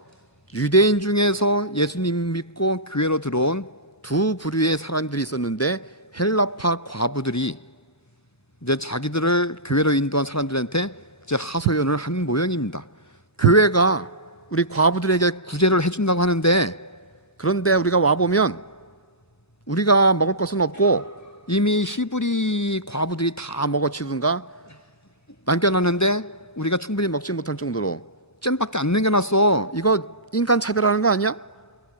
유대인 중에서 예수님 믿고 교회로 들어온 두 부류의 사람들이 있었는데, 헬라파 과부들이 이제 자기들을 교회로 인도한 사람들한테 이제 하소연을 한 모양입니다. 교회가 우리 과부들에게 구제를 해준다고 하는데, 그런데 우리가 와보면 우리가 먹을 것은 없고 이미 히브리 과부들이 다 먹어치우든가 남겨놨는데 우리가 충분히 먹지 못할 정도로 잼밖에 안 남겨놨어. 이거 인간 차별하는 거 아니야?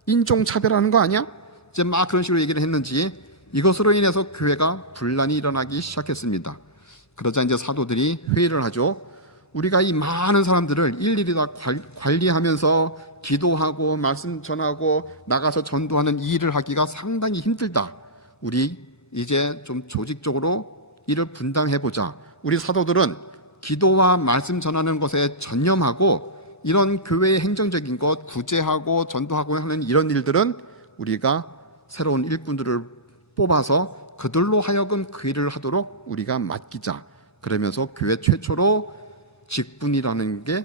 인종 차별하는 거 아니야? 이제 막 그런 식으로 얘기를 했는지 이것으로 인해서 교회가 분란이 일어나기 시작했습니다. 그러자 이제 사도들이 회의를 하죠. 우리가 이 많은 사람들을 일일이 다 관리하면서 기도하고 말씀 전하고 나가서 전도하는 이 일을 하기가 상당히 힘들다. 우리 이제 좀 조직적으로 일을 분담해보자. 우리 사도들은 기도와 말씀 전하는 것에 전념하고 이런 교회의 행정적인 것, 구제하고 전도하고 하는 이런 일들은 우리가 새로운 일꾼들을 뽑아서 그들로 하여금 그 일을 하도록 우리가 맡기자. 그러면서 교회 최초로 직분이라는 게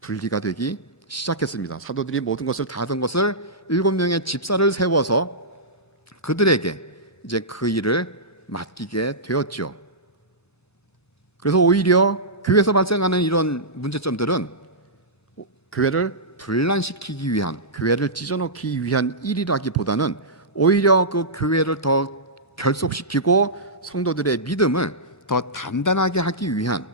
분리가 되기 시작했습니다. 사도들이 모든 것을 다 하던 것을 7명의 집사를 세워서 그들에게 이제 그 일을 맡기게 되었죠. 그래서 오히려 교회에서 발생하는 이런 문제점들은 교회를 분란시키기 위한, 교회를 찢어놓기 위한 일이라기보다는 오히려 그 교회를 더 결속시키고 성도들의 믿음을 더 단단하게 하기 위한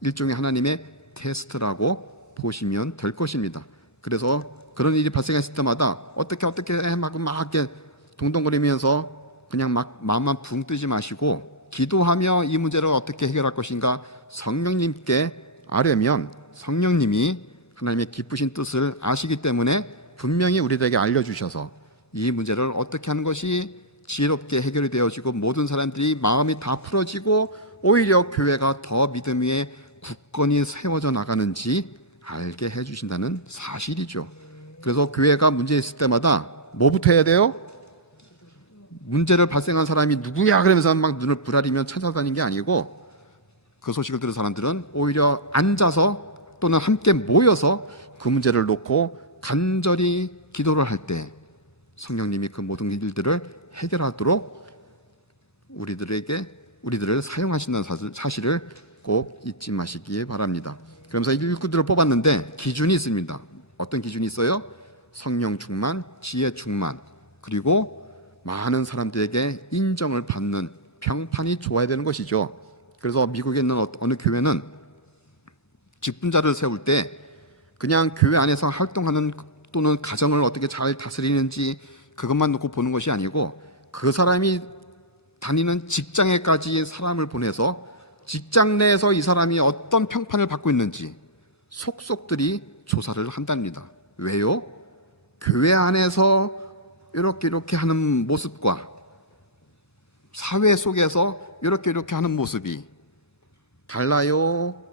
일종의 하나님의 테스트라고 보시면 될 것입니다. 그래서 그런 일이 발생했을 때마다 어떻게 막 이렇게 동동거리면서 그냥 막 마음만 붕 뜨지 마시고 기도하며 이 문제를 어떻게 해결할 것인가 성령님께 아뢰면 성령님이 하나님의 기쁘신 뜻을 아시기 때문에 분명히 우리들에게 알려주셔서 이 문제를 어떻게 하는 것이 지혜롭게 해결이 되어지고 모든 사람들이 마음이 다 풀어지고 오히려 교회가 더 믿음 위에 굳건히 세워져 나가는지 알게 해주신다는 사실이죠. 그래서 교회가 문제 있을 때마다 뭐부터 해야 돼요? 문제를 발생한 사람이 누구야 그러면서 막 눈을 부라리면 찾아다니는 게 아니고 그 소식을 들은 사람들은 오히려 앉아서 또는 함께 모여서 그 문제를 놓고 간절히 기도를 할 때 성령님이 그 모든 일들을 해결하도록 우리들을 사용하신다는 사실을 꼭 잊지 마시기 바랍니다. 그러면서 일꾼들을 뽑았는데 기준이 있습니다. 어떤 기준이 있어요? 성령 충만, 지혜 충만, 그리고 많은 사람들에게 인정을 받는 평판이 좋아야 되는 것이죠. 그래서 미국에 있는 어느 교회는 직분자를 세울 때 그냥 교회 안에서 활동하는 또는 가정을 어떻게 잘 다스리는지 그것만 놓고 보는 것이 아니고 그 사람이 다니는 직장에까지 사람을 보내서 직장 내에서 이 사람이 어떤 평판을 받고 있는지 속속들이 조사를 한답니다. 왜요? 교회 안에서 이렇게 하는 모습과 사회 속에서 이렇게 하는 모습이 달라요?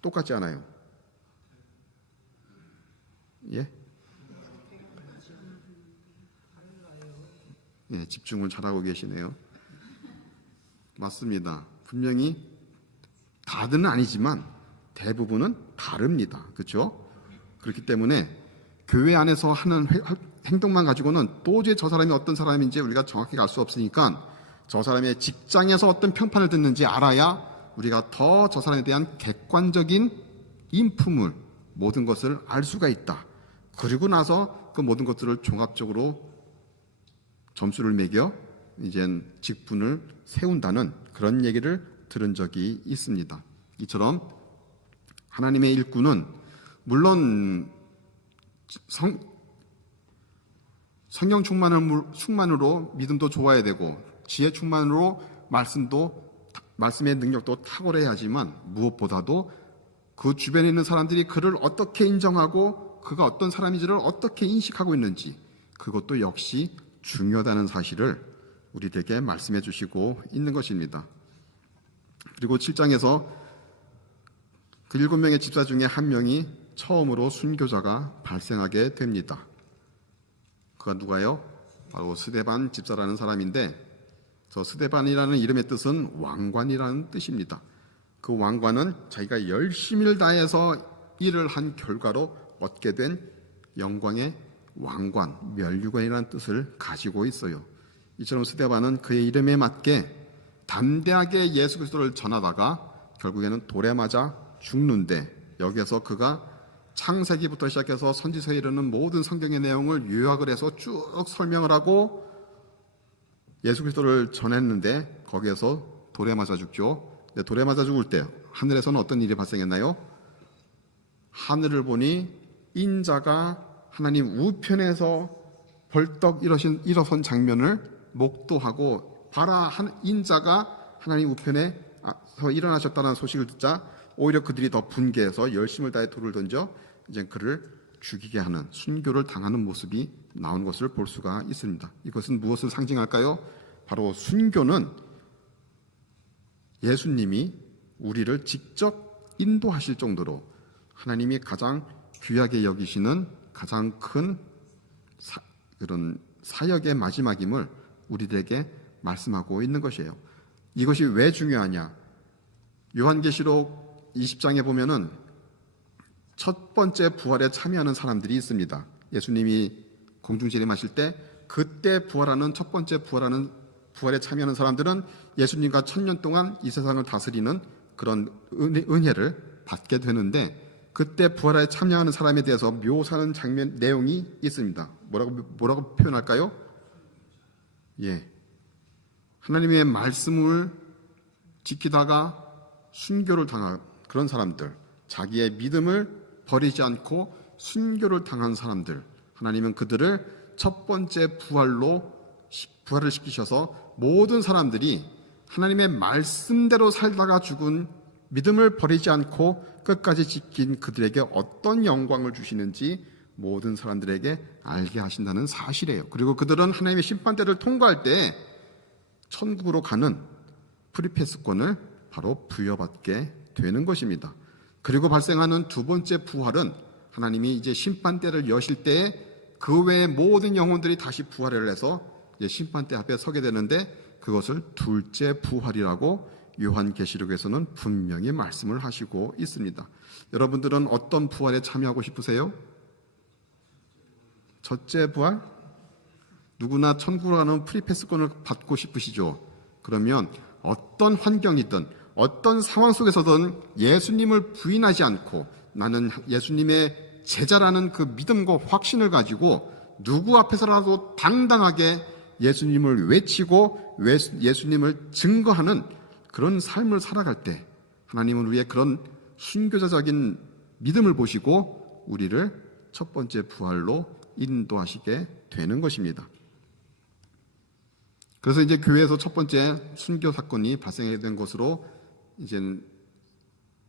똑같지 않아요? 예? 예, 집중을 잘하고 계시네요. 맞습니다. 분명히 다들은 아니지만 대부분은 다릅니다. 그렇죠? 그렇기 때문에 교회 안에서 하는 행동만 가지고는 도저히 저 사람이 어떤 사람인지 우리가 정확히 알 수 없으니까 저 사람의 직장에서 어떤 평판을 듣는지 알아야 우리가 더 저 사람에 대한 객관적인 인품을 모든 것을 알 수가 있다. 그리고 나서 그 모든 것들을 종합적으로 점수를 매겨 이젠 직분을 세운다는 그런 얘기를 들은 적이 있습니다. 이처럼 하나님의 일꾼은 물론 성령 충만으로 믿음도 좋아야 되고 지혜 충만으로 말씀의 능력도 탁월해야 하지만 무엇보다도 그 주변에 있는 사람들이 그를 어떻게 인정하고 그가 어떤 사람인지를 어떻게 인식하고 있는지 그것도 역시 중요하다는 사실을 우리에게 말씀해 주시고 있는 것입니다. 그리고 7장에서 그 7명의 집사 중에 한 명이 처음으로 순교자가 발생하게 됩니다. 그가 누가요? 바로 스데반 집사라는 사람인데 저 스데반이라는 이름의 뜻은 왕관이라는 뜻입니다. 그 왕관은 자기가 열심을 다해서 일을 한 결과로 얻게 된 영광의 왕관, 면류관이라는 뜻을 가지고 있어요. 이처럼 스데반은 그의 이름에 맞게 담대하게 예수 그리스도를 전하다가 결국에는 돌에 맞아 죽는데 여기에서 그가 창세기부터 시작해서 선지서에 이르는 모든 성경의 내용을 요약을 해서 쭉 설명을 하고 예수 그리스도를 전했는데 거기에서 돌에 맞아 죽죠. 돌에 맞아 죽을 때 하늘에서는 어떤 일이 발생했나요? 하늘을 보니 인자가 하나님 우편에서 벌떡 일어선 장면을 목도하고 봐라 인자가 하나님 우편에서 일어나셨다는 소식을 듣자 오히려 그들이 더 분개해서 열심을 다해 돌을 던져 이제 그를 죽이게 하는 순교를 당하는 모습이 나오는 것을 볼 수가 있습니다. 이것은 무엇을 상징할까요? 바로 순교는 예수님이 우리를 직접 인도하실 정도로 하나님이 가장 귀하게 여기시는 가장 큰 그런 사역의 마지막임을 우리들에게 말씀하고 있는 것이에요. 이것이 왜 중요하냐? 요한계시록 20장에 보면은 첫 번째 부활에 참여하는 사람들이 있습니다. 예수님이 공중재림하실 때 그때 부활하는 첫 번째 부활에 참여하는 사람들은 예수님과 1000년 동안 이 세상을 다스리는 그런 은혜를 받게 되는데 그때 부활에 참여하는 사람에 대해서 묘사하는 장면 내용이 있습니다. 뭐라고 표현할까요? 예. 하나님의 말씀을 지키다가 순교를 당한 그런 사람들, 자기의 믿음을 버리지 않고 순교를 당한 사람들, 하나님은 그들을 첫 번째 부활을 시키셔서 모든 사람들이 하나님의 말씀대로 살다가 죽은 믿음을 버리지 않고 끝까지 지킨 그들에게 어떤 영광을 주시는지 모든 사람들에게 알게 하신다는 사실이에요. 그리고 그들은 하나님의 심판대를 통과할 때 천국으로 가는 프리패스권을 바로 부여받게 되는 것입니다. 그리고 발생하는 두 번째 부활은 하나님이 이제 심판대를 여실 때에 그 외의 모든 영혼들이 다시 부활을 해서 이제 심판대 앞에 서게 되는데 그것을 둘째 부활이라고 요한계시록에서는 분명히 말씀을 하시고 있습니다. 여러분들은 어떤 부활에 참여하고 싶으세요? 첫째 부활? 누구나 천국으로 가는 프리패스권을 받고 싶으시죠? 그러면 어떤 환경이든 어떤 상황 속에서든 예수님을 부인하지 않고 나는 예수님의 제자라는 그 믿음과 확신을 가지고 누구 앞에서라도 당당하게 예수님을 외치고 예수님을 증거하는 그런 삶을 살아갈 때 하나님은 우리의 그런 순교자적인 믿음을 보시고 우리를 첫 번째 부활로 인도하시게 되는 것입니다. 그래서 이제 교회에서 첫 번째 순교 사건이 발생하게 된 것으로 이제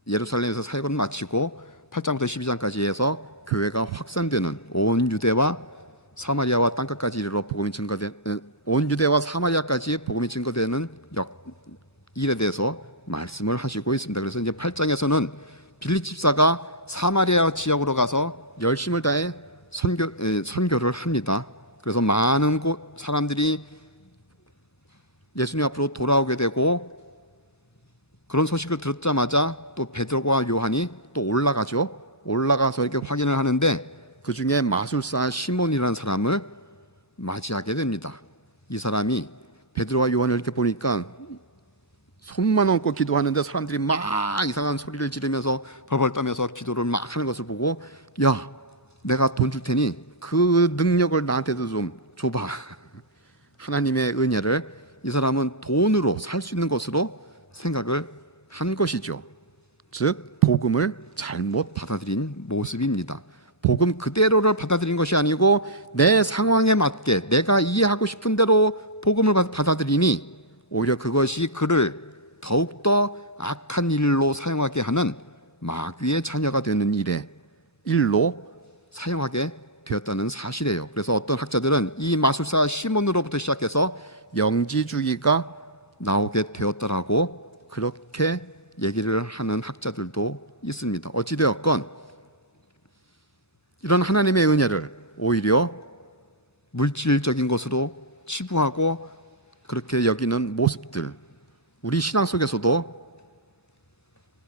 예루살렘에서 사역을 마치고 8장부터 12장까지 해서 교회가 확산되는 온 유대와 사마리아와 땅끝까지 이르러 온 유대와 사마리아까지 복음이 증거되는 일에 대해서 말씀을 하시고 있습니다. 그래서 이제 8장에서는 빌립 집사가 사마리아 지역으로 가서 열심을 다해 선교를 합니다. 그래서 많은 사람들이 예수님 앞으로 돌아오게 되고 그런 소식을 듣자마자 또 베드로와 요한이 또 올라가서 이렇게 확인을 하는데 그 중에 마술사 시몬이라는 사람을 맞이하게 됩니다. 이 사람이 베드로와 요한을 이렇게 보니까 손만 얹고 기도하는데 사람들이 막 이상한 소리를 지르면서 벌벌 떠면서 기도를 막 하는 것을 보고 야, 내가 돈 줄 테니 그 능력을 나한테도 좀 줘봐. 하나님의 은혜를 이 사람은 돈으로 살 수 있는 것으로 생각을 한 것이죠. 즉 복음을 잘못 받아들인 모습입니다. 복음 그대로를 받아들인 것이 아니고 내 상황에 맞게 내가 이해하고 싶은 대로 복음을 받아들이니 오히려 그것이 그를 더욱더 악한 일로 사용하게 하는 마귀의 자녀가 되는 일로 사용하게 되었다는 사실이에요. 그래서 어떤 학자들은 이 마술사 시몬으로부터 시작해서 영지주의가 나오게 되었다라고 그렇게 얘기를 하는 학자들도 있습니다. 어찌되었건 이런 하나님의 은혜를 오히려 물질적인 것으로 치부하고 그렇게 여기는 모습들, 우리 신앙 속에서도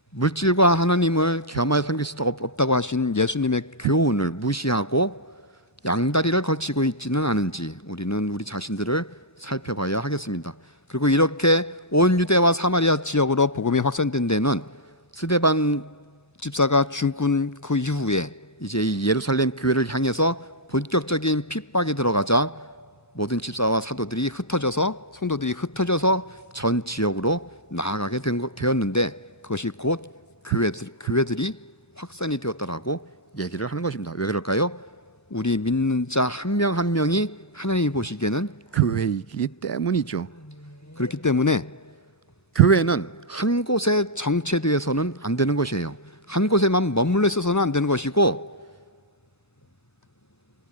물질과 하나님을 겸하여 섬길 수도 없다고 하신 예수님의 교훈을 무시하고 양다리를 걸치고 있지는 않은지 우리는 우리 자신들을 살펴봐야 하겠습니다. 그리고 이렇게 온 유대와 사마리아 지역으로 복음이 확산된 데는 스데반 집사가 죽은 그 이후에 이제 이 예루살렘 교회를 향해서 본격적인 핍박이 들어가자 모든 집사와 사도들이 성도들이 흩어져서 전 지역으로 나아가게 되었는데 그것이 곧 교회들이 확산이 되었다라고 얘기를 하는 것입니다. 왜 그럴까요? 우리 믿는 자 한 명 한 명이 하나님이 보시기에는 교회이기 때문이죠. 그렇기 때문에 교회는 한 곳에 정체되어서는 안 되는 것이에요. 한 곳에만 머물러 있어서는 안 되는 것이고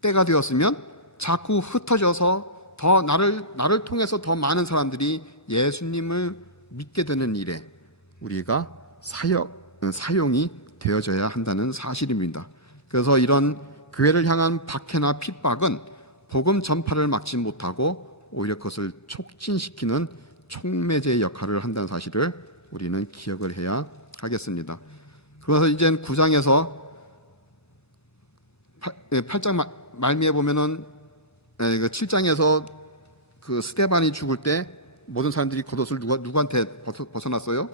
때가 되었으면 자꾸 흩어져서 더 나를 통해서 더 많은 사람들이 예수님을 믿게 되는 일에 우리가 사용이 되어져야 한다는 사실입니다. 그래서 이런 교회를 향한 박해나 핍박은 복음 전파를 막지 못하고 오히려 그것을 촉진시키는 촉매제의 역할을 한다는 사실을 우리는 기억을 해야 하겠습니다. 그래서 이제 9장에서 8장 말미에 보면은 7장에서 그 스데반이 죽을 때 모든 사람들이 겉옷을 누구한테 벗어났어요?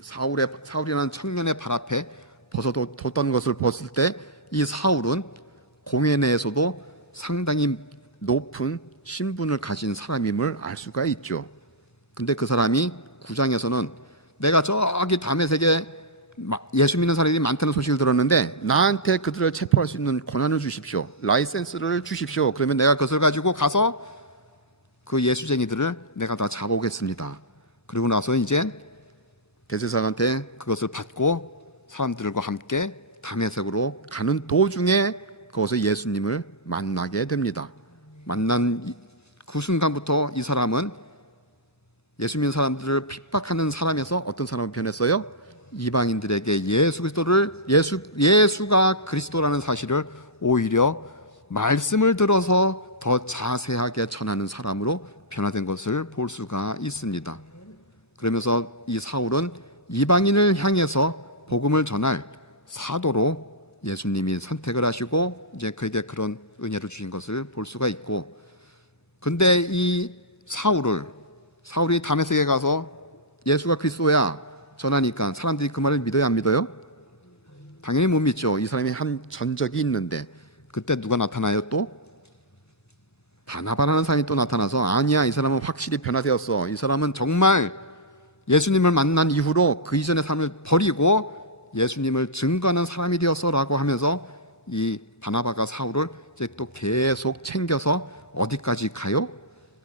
사울이라는 청년의 발 앞에 벗어뒀던 것을 봤을 때 이 사울은 공회 내에서도 상당히 높은 신분을 가진 사람임을 알 수가 있죠. 근데 그 사람이 9장에서는 내가 저기 다메섹에 예수 믿는 사람들이 많다는 소식을 들었는데 나한테 그들을 체포할 수 있는 권한을 주십시오. 라이센스를 주십시오. 그러면 내가 그것을 가지고 가서 그 예수쟁이들을 내가 다 잡아오겠습니다. 그리고 나서 이제 대제사장한테 그것을 받고 사람들과 함께 다메섹으로 가는 도중에 거기서 예수님을 만나게 됩니다. 만난 그 순간부터 이 사람은 예수 믿는 사람들을 핍박하는 사람에서 어떤 사람을 변했어요? 이방인들에게 예수가 그리스도라는 사실을 오히려 말씀을 들어서 더 자세하게 전하는 사람으로 변화된 것을 볼 수가 있습니다. 그러면서 이 사울은 이방인을 향해서 복음을 전할 사도로 예수님이 선택을 하시고 이제 그에게 그런 은혜를 주신 것을 볼 수가 있고, 근데 이 사울이 다메섹에 가서 예수가 그리스도야 전하니까 사람들이 그 말을 믿어요, 안 믿어요? 당연히 못 믿죠. 이 사람이 한 전적이 있는데. 그때 누가 나타나요? 또 바나바라는 사람이 또 나타나서 아니야, 이 사람은 확실히 변화되었어. 이 사람은 정말 예수님을 만난 이후로 그 이전의 삶을 버리고 예수님을 증거하는 사람이 되었어 라고 하면서 이 바나바가 사울을 이제 또 계속 챙겨서 어디까지 가요?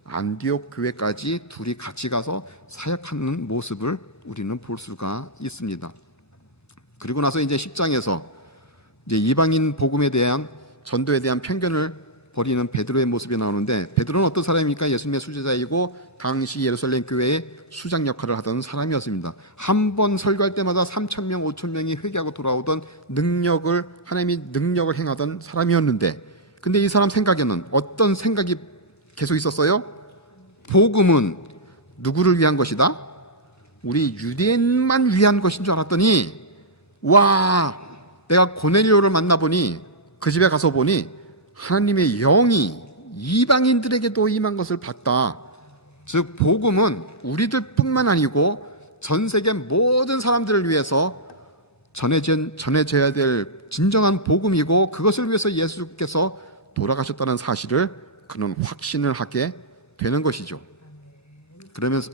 안디옥 교회까지 둘이 같이 가서 사역하는 모습을 우리는 볼 수가 있습니다. 그리고 나서 이제 10장에서 이제 이방인 복음에 대한 전도에 대한 편견을 버리는 베드로의 모습이 나오는데, 베드로는 어떤 사람입니까? 예수님의 수제자이고 당시 예루살렘 교회의 수장 역할을 하던 사람이었습니다. 한 번 설교할 때마다 3,000명, 5,000명이 회개하고 돌아오던 하나님이 능력을 행하던 사람이었는데, 근데 이 사람 생각에는 어떤 생각이 계속 있었어요? 복음은 누구를 위한 것이다? 우리 유대인만 위한 것인 줄 알았더니, 와, 내가 고넬료를 만나보니, 그 집에 가서 보니 하나님의 영이 이방인들에게도 임한 것을 봤다. 즉 복음은 우리들뿐만 아니고 전 세계 모든 사람들을 위해서 전해져야 될 진정한 복음이고, 그것을 위해서 예수께서 돌아가셨다는 사실을 그는 확신을 하게 되는 것이죠. 그러면서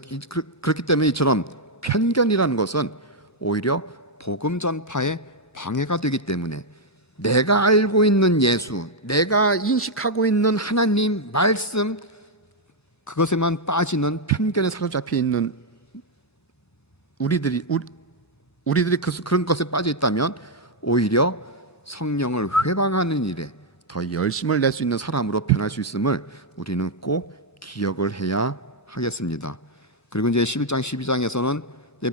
그렇기 때문에 이처럼 편견이라는 것은 오히려 복음 전파에 방해가 되기 때문에 내가 알고 있는 예수, 내가 인식하고 있는 하나님 말씀, 그것에만 빠지는 편견에 사로잡혀 있는 우리들이 그런 것에 빠져 있다면 오히려 성령을 회방하는 일에 더 열심을 낼 수 있는 사람으로 변할 수 있음을 우리는 꼭 기억을 해야 하겠습니다. 그리고 이제 11장, 12장에서는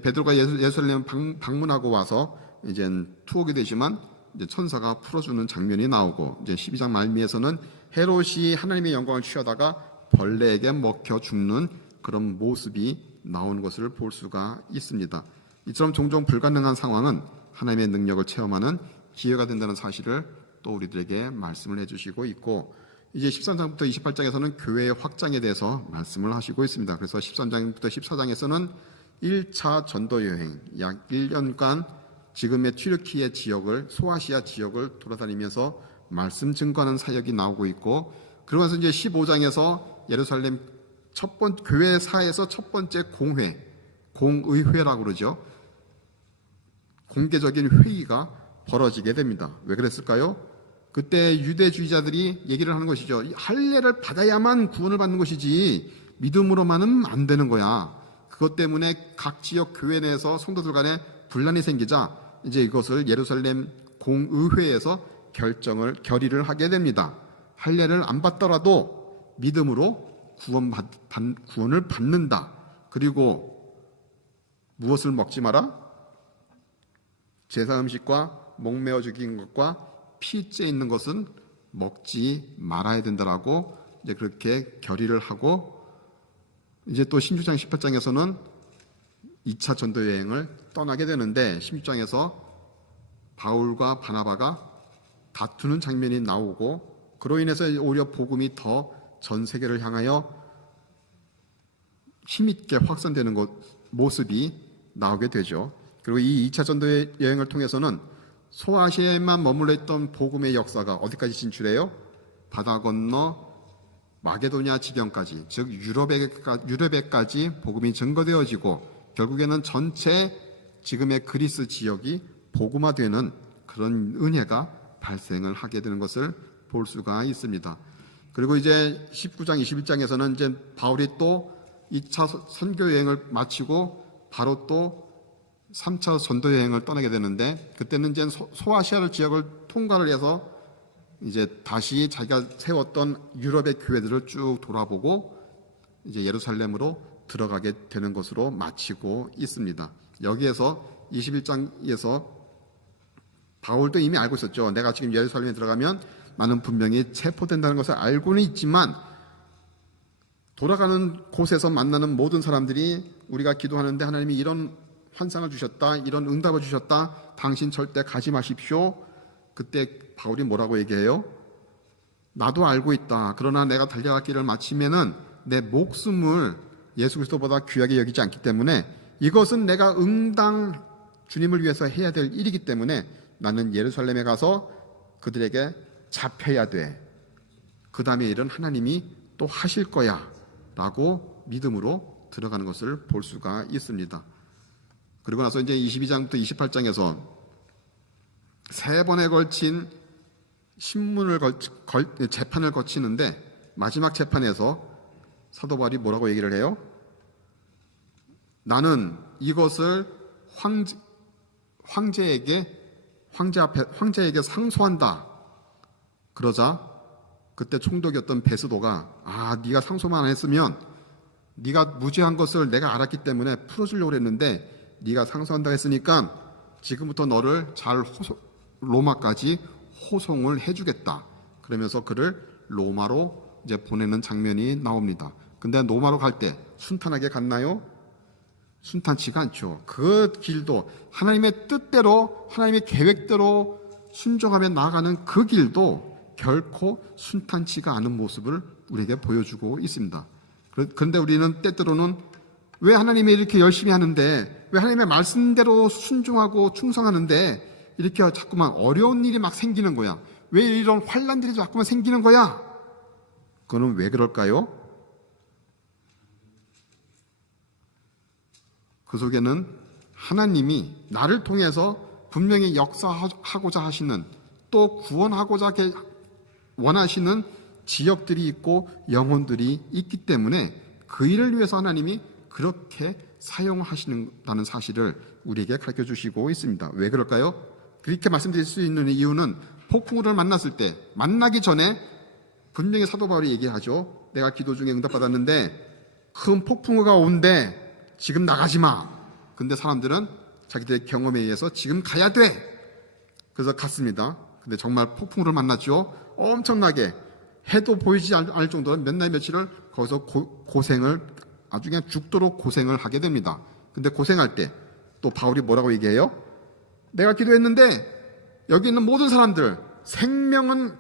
베드로가 예루살렘 방문하고 와서 이제 투옥이 되지만 이제 천사가 풀어주는 장면이 나오고, 이제 12장 말미에서는 헤롯이 하나님의 영광을 취하다가 벌레에게 먹혀 죽는 그런 모습이 나오는 것을 볼 수가 있습니다. 이처럼 종종 불가능한 상황은 하나님의 능력을 체험하는 기회가 된다는 사실을 또 우리들에게 말씀을 해주시고 있고, 이제 13장부터 28장에서는 교회의 확장에 대해서 말씀을 하시고 있습니다. 그래서 13장부터 14장에서는 1차 전도 여행, 약 1년간 지금의 튀르키예 지역을, 소아시아 지역을 돌아다니면서 말씀 증거하는 사역이 나오고 있고, 그러면서 이제 15장에서 예루살렘 교회사에서 첫 번째 공의회라고 그러죠. 공개적인 회의가 벌어지게 됩니다. 왜 그랬을까요? 그때 유대주의자들이 얘기를 하는 것이죠. 할례를 받아야만 구원을 받는 것이지 믿음으로만은 안 되는 거야. 그것 때문에 각 지역 교회 내에서 성도들 간에 분란이 생기자 이제 이것을 예루살렘 공의회에서 결의를 하게 됩니다. 할례를 안 받더라도 믿음으로 구원을 받는다. 그리고 무엇을 먹지 마라? 제사 음식과 목매어 죽인 것과 피째 있는 것은 먹지 말아야 된다라고 이제 그렇게 결의를 하고, 이제 또 16장 18장에서는 2차 전도 여행을 떠나게 되는데, 16장에서 바울과 바나바가 다투는 장면이 나오고, 그로 인해서 오히려 복음이 더 전 세계를 향하여 힘있게 확산되는 모습이 나오게 되죠. 그리고 이 2차 전도 여행을 통해서는 소아시아에만 머물러 있던 복음의 역사가 어디까지 진출해요? 바다 건너 마게도냐 지경까지, 즉 유럽에까지 복음이 증거되어지고 결국에는 전체 지금의 그리스 지역이 복음화되는 그런 은혜가 발생을 하게 되는 것을 볼 수가 있습니다. 그리고 이제 19장, 21장에서는 이제 바울이 또 2차 선교 여행을 마치고 바로 또 3차 전도 여행을 떠나게 되는데, 그때는 이제 소아시아 지역을 통과를 해서 이제 다시 자기가 세웠던 유럽의 교회들을 쭉 돌아보고 이제 예루살렘으로 들어가게 되는 것으로 마치고 있습니다. 여기에서 21장에서 바울도 이미 알고 있었죠. 내가 지금 예루살렘에 들어가면 나는 분명히 체포된다는 것을 알고는 있지만, 돌아가는 곳에서 만나는 모든 사람들이 우리가 기도하는데 하나님이 이런 환상을 주셨다, 이런 응답을 주셨다, 당신 절대 가지 마십시오. 그때 바울이 뭐라고 얘기해요? 나도 알고 있다. 그러나 내가 달려갈 길을 마치면은 내 목숨을 예수 그리스도보다 귀하게 여기지 않기 때문에, 이것은 내가 응당 주님을 위해서 해야 될 일이기 때문에 나는 예루살렘에 가서 그들에게 잡혀야 돼. 그 다음에 일은 하나님이 또 하실 거야 라고 믿음으로 들어가는 것을 볼 수가 있습니다. 그리고 나서 이제 22장부터 28장에서 세 번에 걸친 재판을 거치는데, 마지막 재판에서 사도 바울이 뭐라고 얘기를 해요? 나는 이것을 황제에게 상소한다. 그러자 그때 총독이었던 베스도가, 네가 상소만 안 했으면, 네가 무죄한 것을 내가 알았기 때문에 풀어주려고 했는데 네가 상소한다 했으니까 지금부터 너를 잘 로마까지 호송을 해주겠다. 그러면서 그를 로마로 이제 보내는 장면이 나옵니다. 근데 로마로 갈 때 순탄하게 갔나요? 순탄치가 않죠. 그 길도 하나님의 뜻대로, 하나님의 계획대로 순종하며 나아가는 그 길도 결코 순탄치가 않은 모습을 우리에게 보여주고 있습니다. 그런데 우리는 때때로는 왜 하나님이 이렇게 열심히 하는데, 왜 하나님의 말씀대로 순종하고 충성하는데 이렇게 자꾸만 어려운 일이 막 생기는 거야? 왜 이런 환난들이 자꾸만 생기는 거야? 그거는 왜 그럴까요? 그 속에는 하나님이 나를 통해서 분명히 역사하고자 하시는, 또 구원하고자 원하시는 지역들이 있고 영혼들이 있기 때문에 그 일을 위해서 하나님이 그렇게 사용하시는다는 사실을 우리에게 가르쳐 주시고 있습니다. 왜 그럴까요? 그렇게 말씀드릴 수 있는 이유는 폭풍우를 만났을 때, 만나기 전에 분명히 사도 바울이 얘기하죠. 내가 기도 중에 응답받았는데 큰 폭풍우가 온대. 지금 나가지 마. 근데 사람들은 자기들의 경험에 의해서 지금 가야 돼. 그래서 갔습니다. 근데 정말 폭풍우를 만났죠. 엄청나게 해도 보이지 않을 정도로 몇 날 며칠을 거기서 고생을, 아주 그냥 죽도록 고생을 하게 됩니다. 근데 고생할 때 또 바울이 뭐라고 얘기해요? 내가 기도했는데 여기 있는 모든 사람들 생명은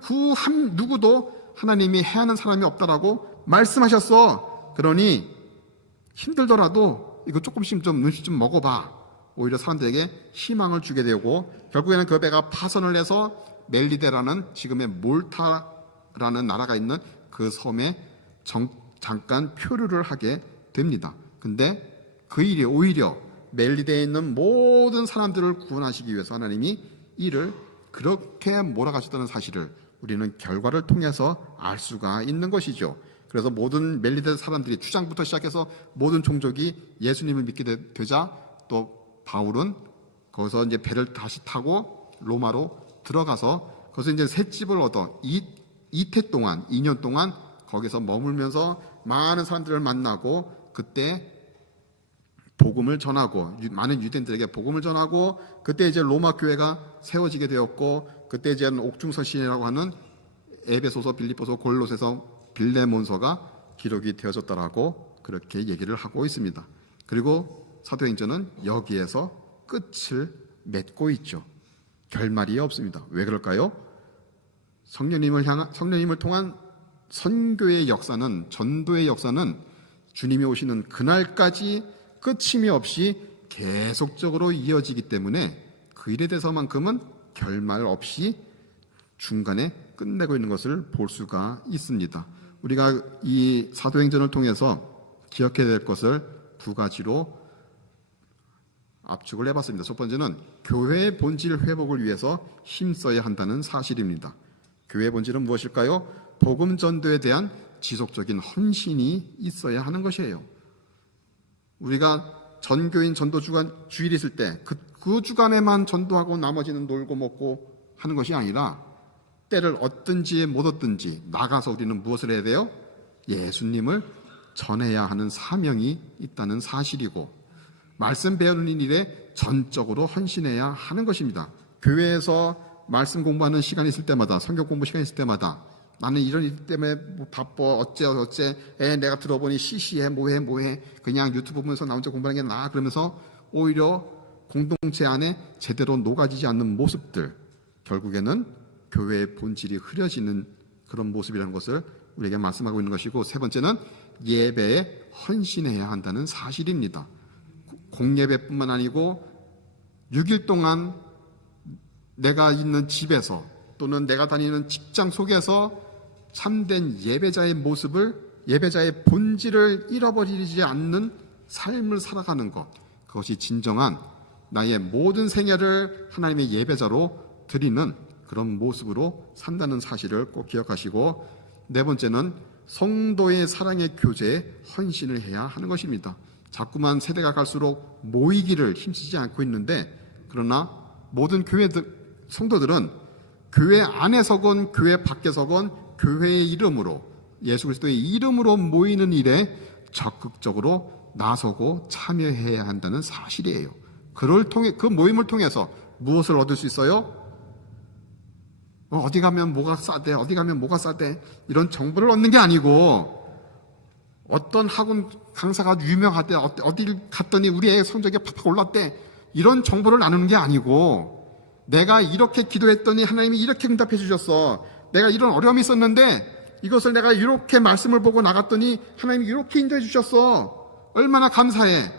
누구도 하나님이 해하는 사람이 없다라고 말씀하셨어. 그러니 힘들더라도 이거 조금씩 좀 눈치 좀 먹어봐. 오히려 사람들에게 희망을 주게 되고, 결국에는 그 배가 파선을 해서 멜리데라는 지금의 몰타라는 나라가 있는 그 섬에 잠깐 표류를 하게 됩니다. 근데 그 일이 오히려 멜리데에 있는 모든 사람들을 구원하시기 위해서 하나님이 이를 그렇게 몰아가셨다는 사실을 우리는 결과를 통해서 알 수가 있는 것이죠. 그래서 모든 멜리데 사람들이, 추장부터 시작해서 모든 종족이 예수님을 믿게 되자, 또 바울은 거기서 이제 배를 다시 타고 로마로 들어가서 거기서 이제 새 집을 얻어 이태 동안, 2년 동안 거기서 머물면서 많은 사람들을 만나고, 그때 복음을 전하고, 많은 유대인들에게 복음을 전하고, 그때 이제 로마 교회가 세워지게 되었고, 그때 이제 옥중서신이라고 하는 에베소서, 빌립보서, 골로새서, 빌레몬서가 기록이 되어졌다라고 그렇게 얘기를 하고 있습니다. 그리고 사도행전은 여기에서 끝을 맺고 있죠. 결말이 없습니다. 왜 그럴까요? 성령님을 통한 선교의 역사는, 전도의 역사는 주님이 오시는 그날까지 끝임이 없이 계속적으로 이어지기 때문에 그 일에 대해서만큼은 결말 없이 중간에 끝내고 있는 것을 볼 수가 있습니다. 우리가 이 사도행전을 통해서 기억해야 될 것을 두 가지로 압축을 해봤습니다. 첫 번째는 교회의 본질 회복을 위해서 힘써야 한다는 사실입니다. 교회의 본질은 무엇일까요? 복음 전도에 대한 지속적인 헌신이 있어야 하는 것이에요. 우리가 전교인 전도 주일이 있을 때 그 주간에만 전도하고 나머지는 놀고 먹고 하는 것이 아니라 때를 얻든지 못 얻든지 나가서 우리는 무엇을 해야 돼요? 예수님을 전해야 하는 사명이 있다는 사실이고, 말씀 배우는 일에 전적으로 헌신해야 하는 것입니다. 교회에서 말씀 공부하는 시간이 있을 때마다, 성경 공부 시간이 있을 때마다 나는 이런 일 때문에 뭐 바빠, 어째, 내가 들어보니 시시해, 뭐해, 그냥 유튜브 보면서 나 혼자 공부하는 게 나아, 그러면서 오히려 공동체 안에 제대로 녹아지지 않는 모습들, 결국에는 교회의 본질이 흐려지는 그런 모습이라는 것을 우리에게 말씀하고 있는 것이고, 세 번째는 예배에 헌신해야 한다는 사실입니다. 공예배뿐만 아니고 6일 동안 내가 있는 집에서 또는 내가 다니는 직장 속에서 참된 예배자의 모습을, 예배자의 본질을 잃어버리지 않는 삶을 살아가는 것, 그것이 진정한 나의 모든 생애를 하나님의 예배자로 드리는 그런 모습으로 산다는 사실을 꼭 기억하시고, 네 번째는 성도의 사랑의 교제에 헌신을 해야 하는 것입니다. 자꾸만 세대가 갈수록 모이기를 힘쓰지 않고 있는데, 그러나 모든 성도들은 교회 안에서건 교회 밖에서건 교회의 이름으로, 예수 그리스도의 이름으로 모이는 일에 적극적으로 나서고 참여해야 한다는 사실이에요. 그 모임을 통해서 무엇을 얻을 수 있어요? 어디 가면 뭐가 싸대, 이런 정보를 얻는 게 아니고, 어떤 학원 강사가 유명하대, 어딜 갔더니 우리 애 성적이 팍팍 올랐대, 이런 정보를 나누는 게 아니고, 내가 이렇게 기도했더니 하나님이 이렇게 응답해 주셨어, 내가 이런 어려움이 있었는데 이것을 내가 이렇게 말씀을 보고 나갔더니 하나님이 이렇게 인도해 주셨어, 얼마나 감사해.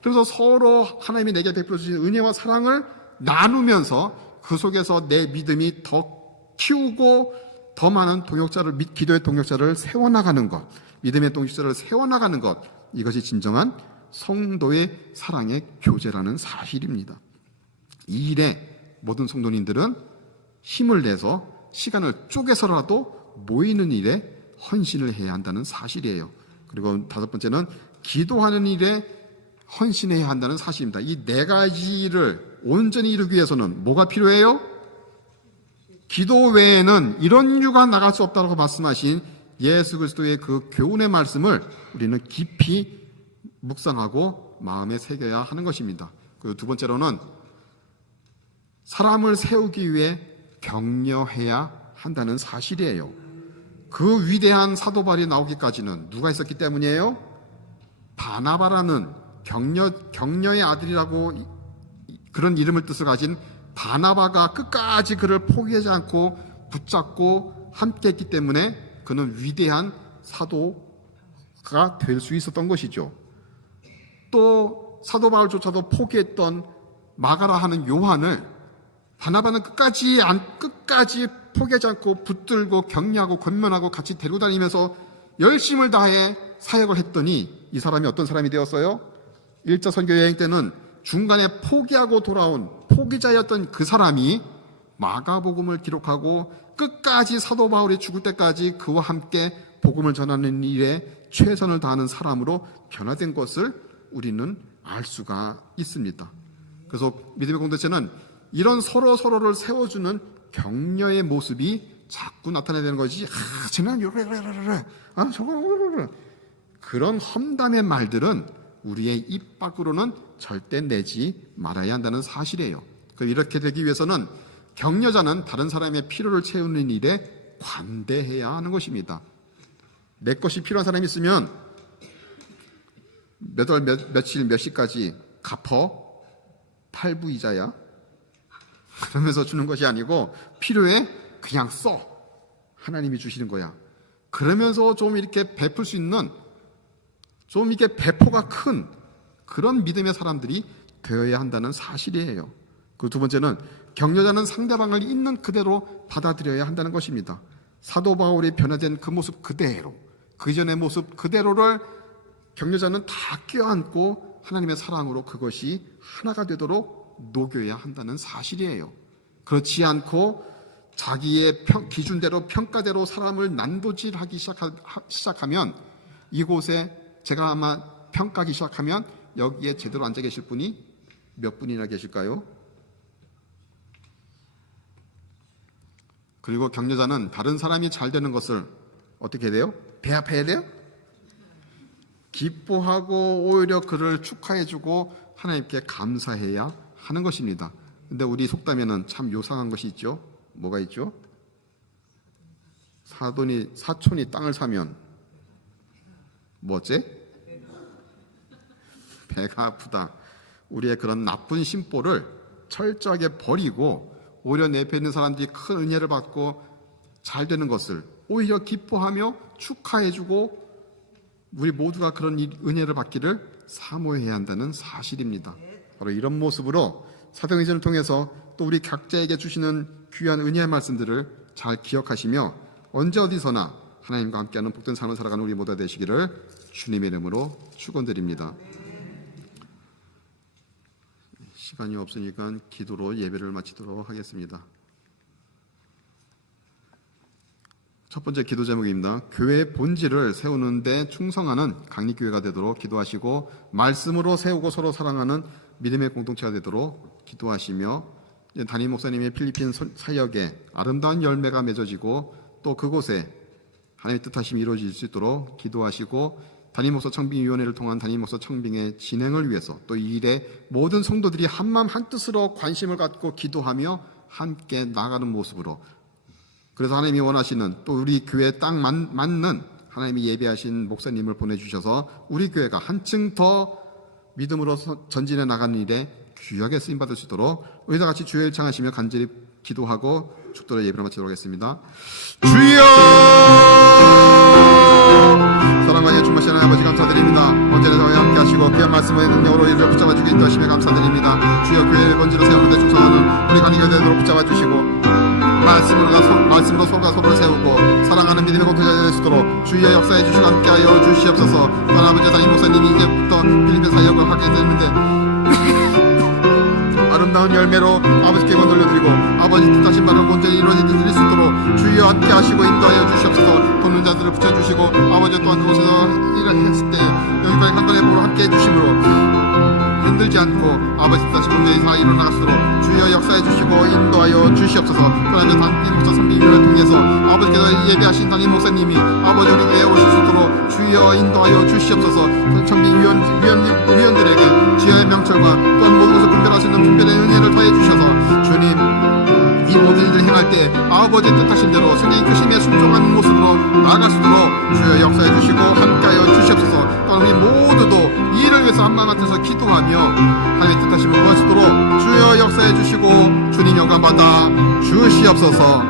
그래서 서로 하나님이 내게 베풀어 주신 은혜와 사랑을 나누면서 그 속에서 내 믿음이 더 키우고 더 많은 기도의 동역자를 세워나가는 것, 믿음의 동역자를 세워나가는 것, 이것이 진정한 성도의 사랑의 교제라는 사실입니다. 이 일에 모든 성도님들은 힘을 내서 시간을 쪼개서라도 모이는 일에 헌신을 해야 한다는 사실이에요. 그리고 다섯 번째는 기도하는 일에 헌신해야 한다는 사실입니다. 이 네 가지를 온전히 이루기 위해서는 뭐가 필요해요? 기도 외에는 이런 이유가 나갈 수 없다고 말씀하신 예수 그리스도의 그 교훈의 말씀을 우리는 깊이 묵상하고 마음에 새겨야 하는 것입니다. 그리고 두 번째로는 사람을 세우기 위해 격려해야 한다는 사실이에요. 그 위대한 사도 바울이 나오기까지는 누가 있었기 때문이에요? 바나바라는 격려의 아들이라고 그런 이름을 뜻을 가진 바나바가 끝까지 그를 포기하지 않고 붙잡고 함께 했기 때문에 그는 위대한 사도가 될 수 있었던 것이죠. 또 사도 바울조차도 포기했던 마가라 하는 요한을 바나바는 끝까지 포기하지 않고 붙들고 격려하고 권면하고 같이 데리고 다니면서 열심을 다해 사역을 했더니 이 사람이 어떤 사람이 되었어요? 1차 선교 여행 때는 중간에 포기하고 돌아온 포기자였던 그 사람이 마가복음을 기록하고 끝까지 사도 바울이 죽을 때까지 그와 함께 복음을 전하는 일에 최선을 다하는 사람으로 변화된 것을 우리는 알 수가 있습니다. 그래서 믿음의 공동체는 이런 서로를 세워주는 격려의 모습이 자꾸 나타나야 되는 거지. 쟤는 요래. 저거 그런 험담의 말들은 우리의 입 밖으로는 절대 내지 말아야 한다는 사실이에요. 이렇게 되기 위해서는 격려자는 다른 사람의 필요를 채우는 일에 관대해야 하는 것입니다. 내 것이 필요한 사람이 있으면 몇 월 며칠 몇 시까지 갚어, 탈부이자야, 그러면서 주는 것이 아니고 필요해 그냥 써, 하나님이 주시는 거야. 그러면서 좀 이렇게 베풀 수 있는, 좀 이렇게 배포가 큰 그런 믿음의 사람들이 되어야 한다는 사실이에요. 그 두 번째는 격려자는 상대방을 있는 그대로 받아들여야 한다는 것입니다. 사도 바울이 변화된 그 모습 그대로, 그 전의 모습 그대로를 격려자는 다 껴안고 하나님의 사랑으로 그것이 하나가 되도록 녹여야 한다는 사실이에요. 그렇지 않고 자기의 기준대로 평가대로 사람을 난도질하기 시작하면, 이곳에 제가 아마 평가하기 시작하면 여기에 제대로 앉아 계실 분이 몇 분이나 계실까요? 그리고 격려자는 다른 사람이 잘 되는 것을 어떻게 해야 돼요? 배합해야 돼요? 기뻐하고 오히려 그를 축하해주고 하나님께 감사해야 하는 것입니다. 근데 우리 속담에는 참 요상한 것이 있죠. 뭐가 있죠? 사촌이 땅을 사면 뭐지? 배가 아프다. 우리의 그런 나쁜 심보를 철저하게 버리고 오히려 내 옆에 있는 사람들이 큰 은혜를 받고 잘 되는 것을 오히려 기뻐하며 축하해주고 우리 모두가 그런 은혜를 받기를 사모해야 한다는 사실입니다. 바로 이런 모습으로 사도행전을 통해서 또 우리 각자에게 주시는 귀한 은혜의 말씀들을 잘 기억하시며 언제 어디서나 하나님과 함께하는 복된 삶을 살아가는 우리 모두가 되시기를 주님의 이름으로 축원드립니다. 시간이 없으니까 기도로 예배를 마치도록 하겠습니다. 첫 번째 기도 제목입니다. 교회의 본질을 세우는 데 충성하는 강립교회가 되도록 기도하시고 말씀으로 세우고 서로 사랑하는 믿음의 공동체가 되도록 기도하시며 담임 목사님의 필리핀 사역에 아름다운 열매가 맺어지고 또 그곳에 하나님의 뜻하심이 이루어질 수 있도록 기도하시고 담임 목사 청빙위원회를 통한 담임 목사 청빙의 진행을 위해서 또 이 일에 모든 성도들이 한마음 한뜻으로 관심을 갖고 기도하며 함께 나가는 모습으로, 그래서 하나님이 원하시는 또 우리 교회에 딱 맞는 하나님이 예배하신 목사님을 보내주셔서 우리 교회가 한층 더 믿음으로 전진해 나가는 일에 귀하게 쓰임받을 수 있도록 우리 다 같이 주여 일창하시며 간절히 기도하고 축도로 예배를 마치도록 하겠습니다. 주여! 사랑과 충만하신 아버지 감사드립니다. 언제나 저와 함께 하시고 귀한 말씀의 능력으로 이를 붙잡아 주기 있다 하심에 감사드립니다. 주여 교회의 본질을 세우는 데 충성하는 우리 관계가 되도록 붙잡아 주시고 말씀으로 서로가 서로를 세우고 사랑하는 믿음의 공동체가 될 수 있도록 주의 역사에 주시고 함께하여 주시옵소서. 아버지 담임 목사님이 이제부터 필리핀 사역을 하게 되는데 아름다운 열매로 아버지께 건돌려드리고 아버지 뜻하신 바를 온전히 이루어질 수 있도록 주여 함께 하시고 인도하여 주시옵소서. 돕는 자들을 붙여주시고 아버지 또한 그곳에서 일을 했을 때 여기까지 강건의 복으로 함께 해주심으로 힘들지 않고 아버지 뜻하신 문제에 다 일어나가도록 주여 역사해 주시고 인도하여 주시옵소서. 그러나 담임 목사 선비위를 통해서 아버지께서 예배하신 담임 목사님이 아버지 우리 교회에 오실 수 있도록 주여 인도하여 주시옵소서. 청빙위원들에게 지하의 명철과 또한 모든 것을 분별하시는 분별의 은혜를 더해 주셔서 주님 이 모든 일을 행할 때 아버지의 뜻하신 대로 성령의 크심에 순종하는 모습으로 나아갈 수 있도록 주여 역사해 주시고 함께하여 주시옵소서. 또한 우리 모두도 이 일을 위해서 한마음 같아서 기도하며 하나님의 뜻하심을 구할 수 있도록 주여 역사해 주시고 주님 영광 받아 주시옵소서.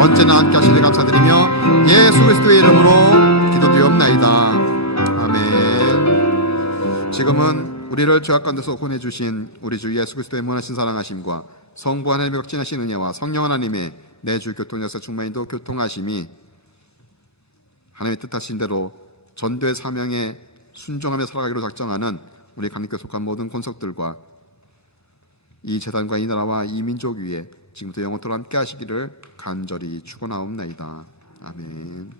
언제나 함께 하시니 감사드리며 예수 그리스도의 이름으로 기도드리옵나이다. 아멘. 지금은 우리를 죄악 가운데서 구원해 주신 우리 주 예수 그리스도의 무한하신 사랑하심과 성부 하나님의 극진하신 은혜와 성령 하나님의 내주 교통역사 충만인도 교통하심이 하나님의 뜻하신 대로 전도의 사명에 순종하며 살아가기로 작정하는 우리 강립교에 속한 모든 권속들과 이 재단과 이 나라와 이 민족 위에 지금부터 영원토록 함께 하시기를 간절히 축원하옵나이다. 아멘.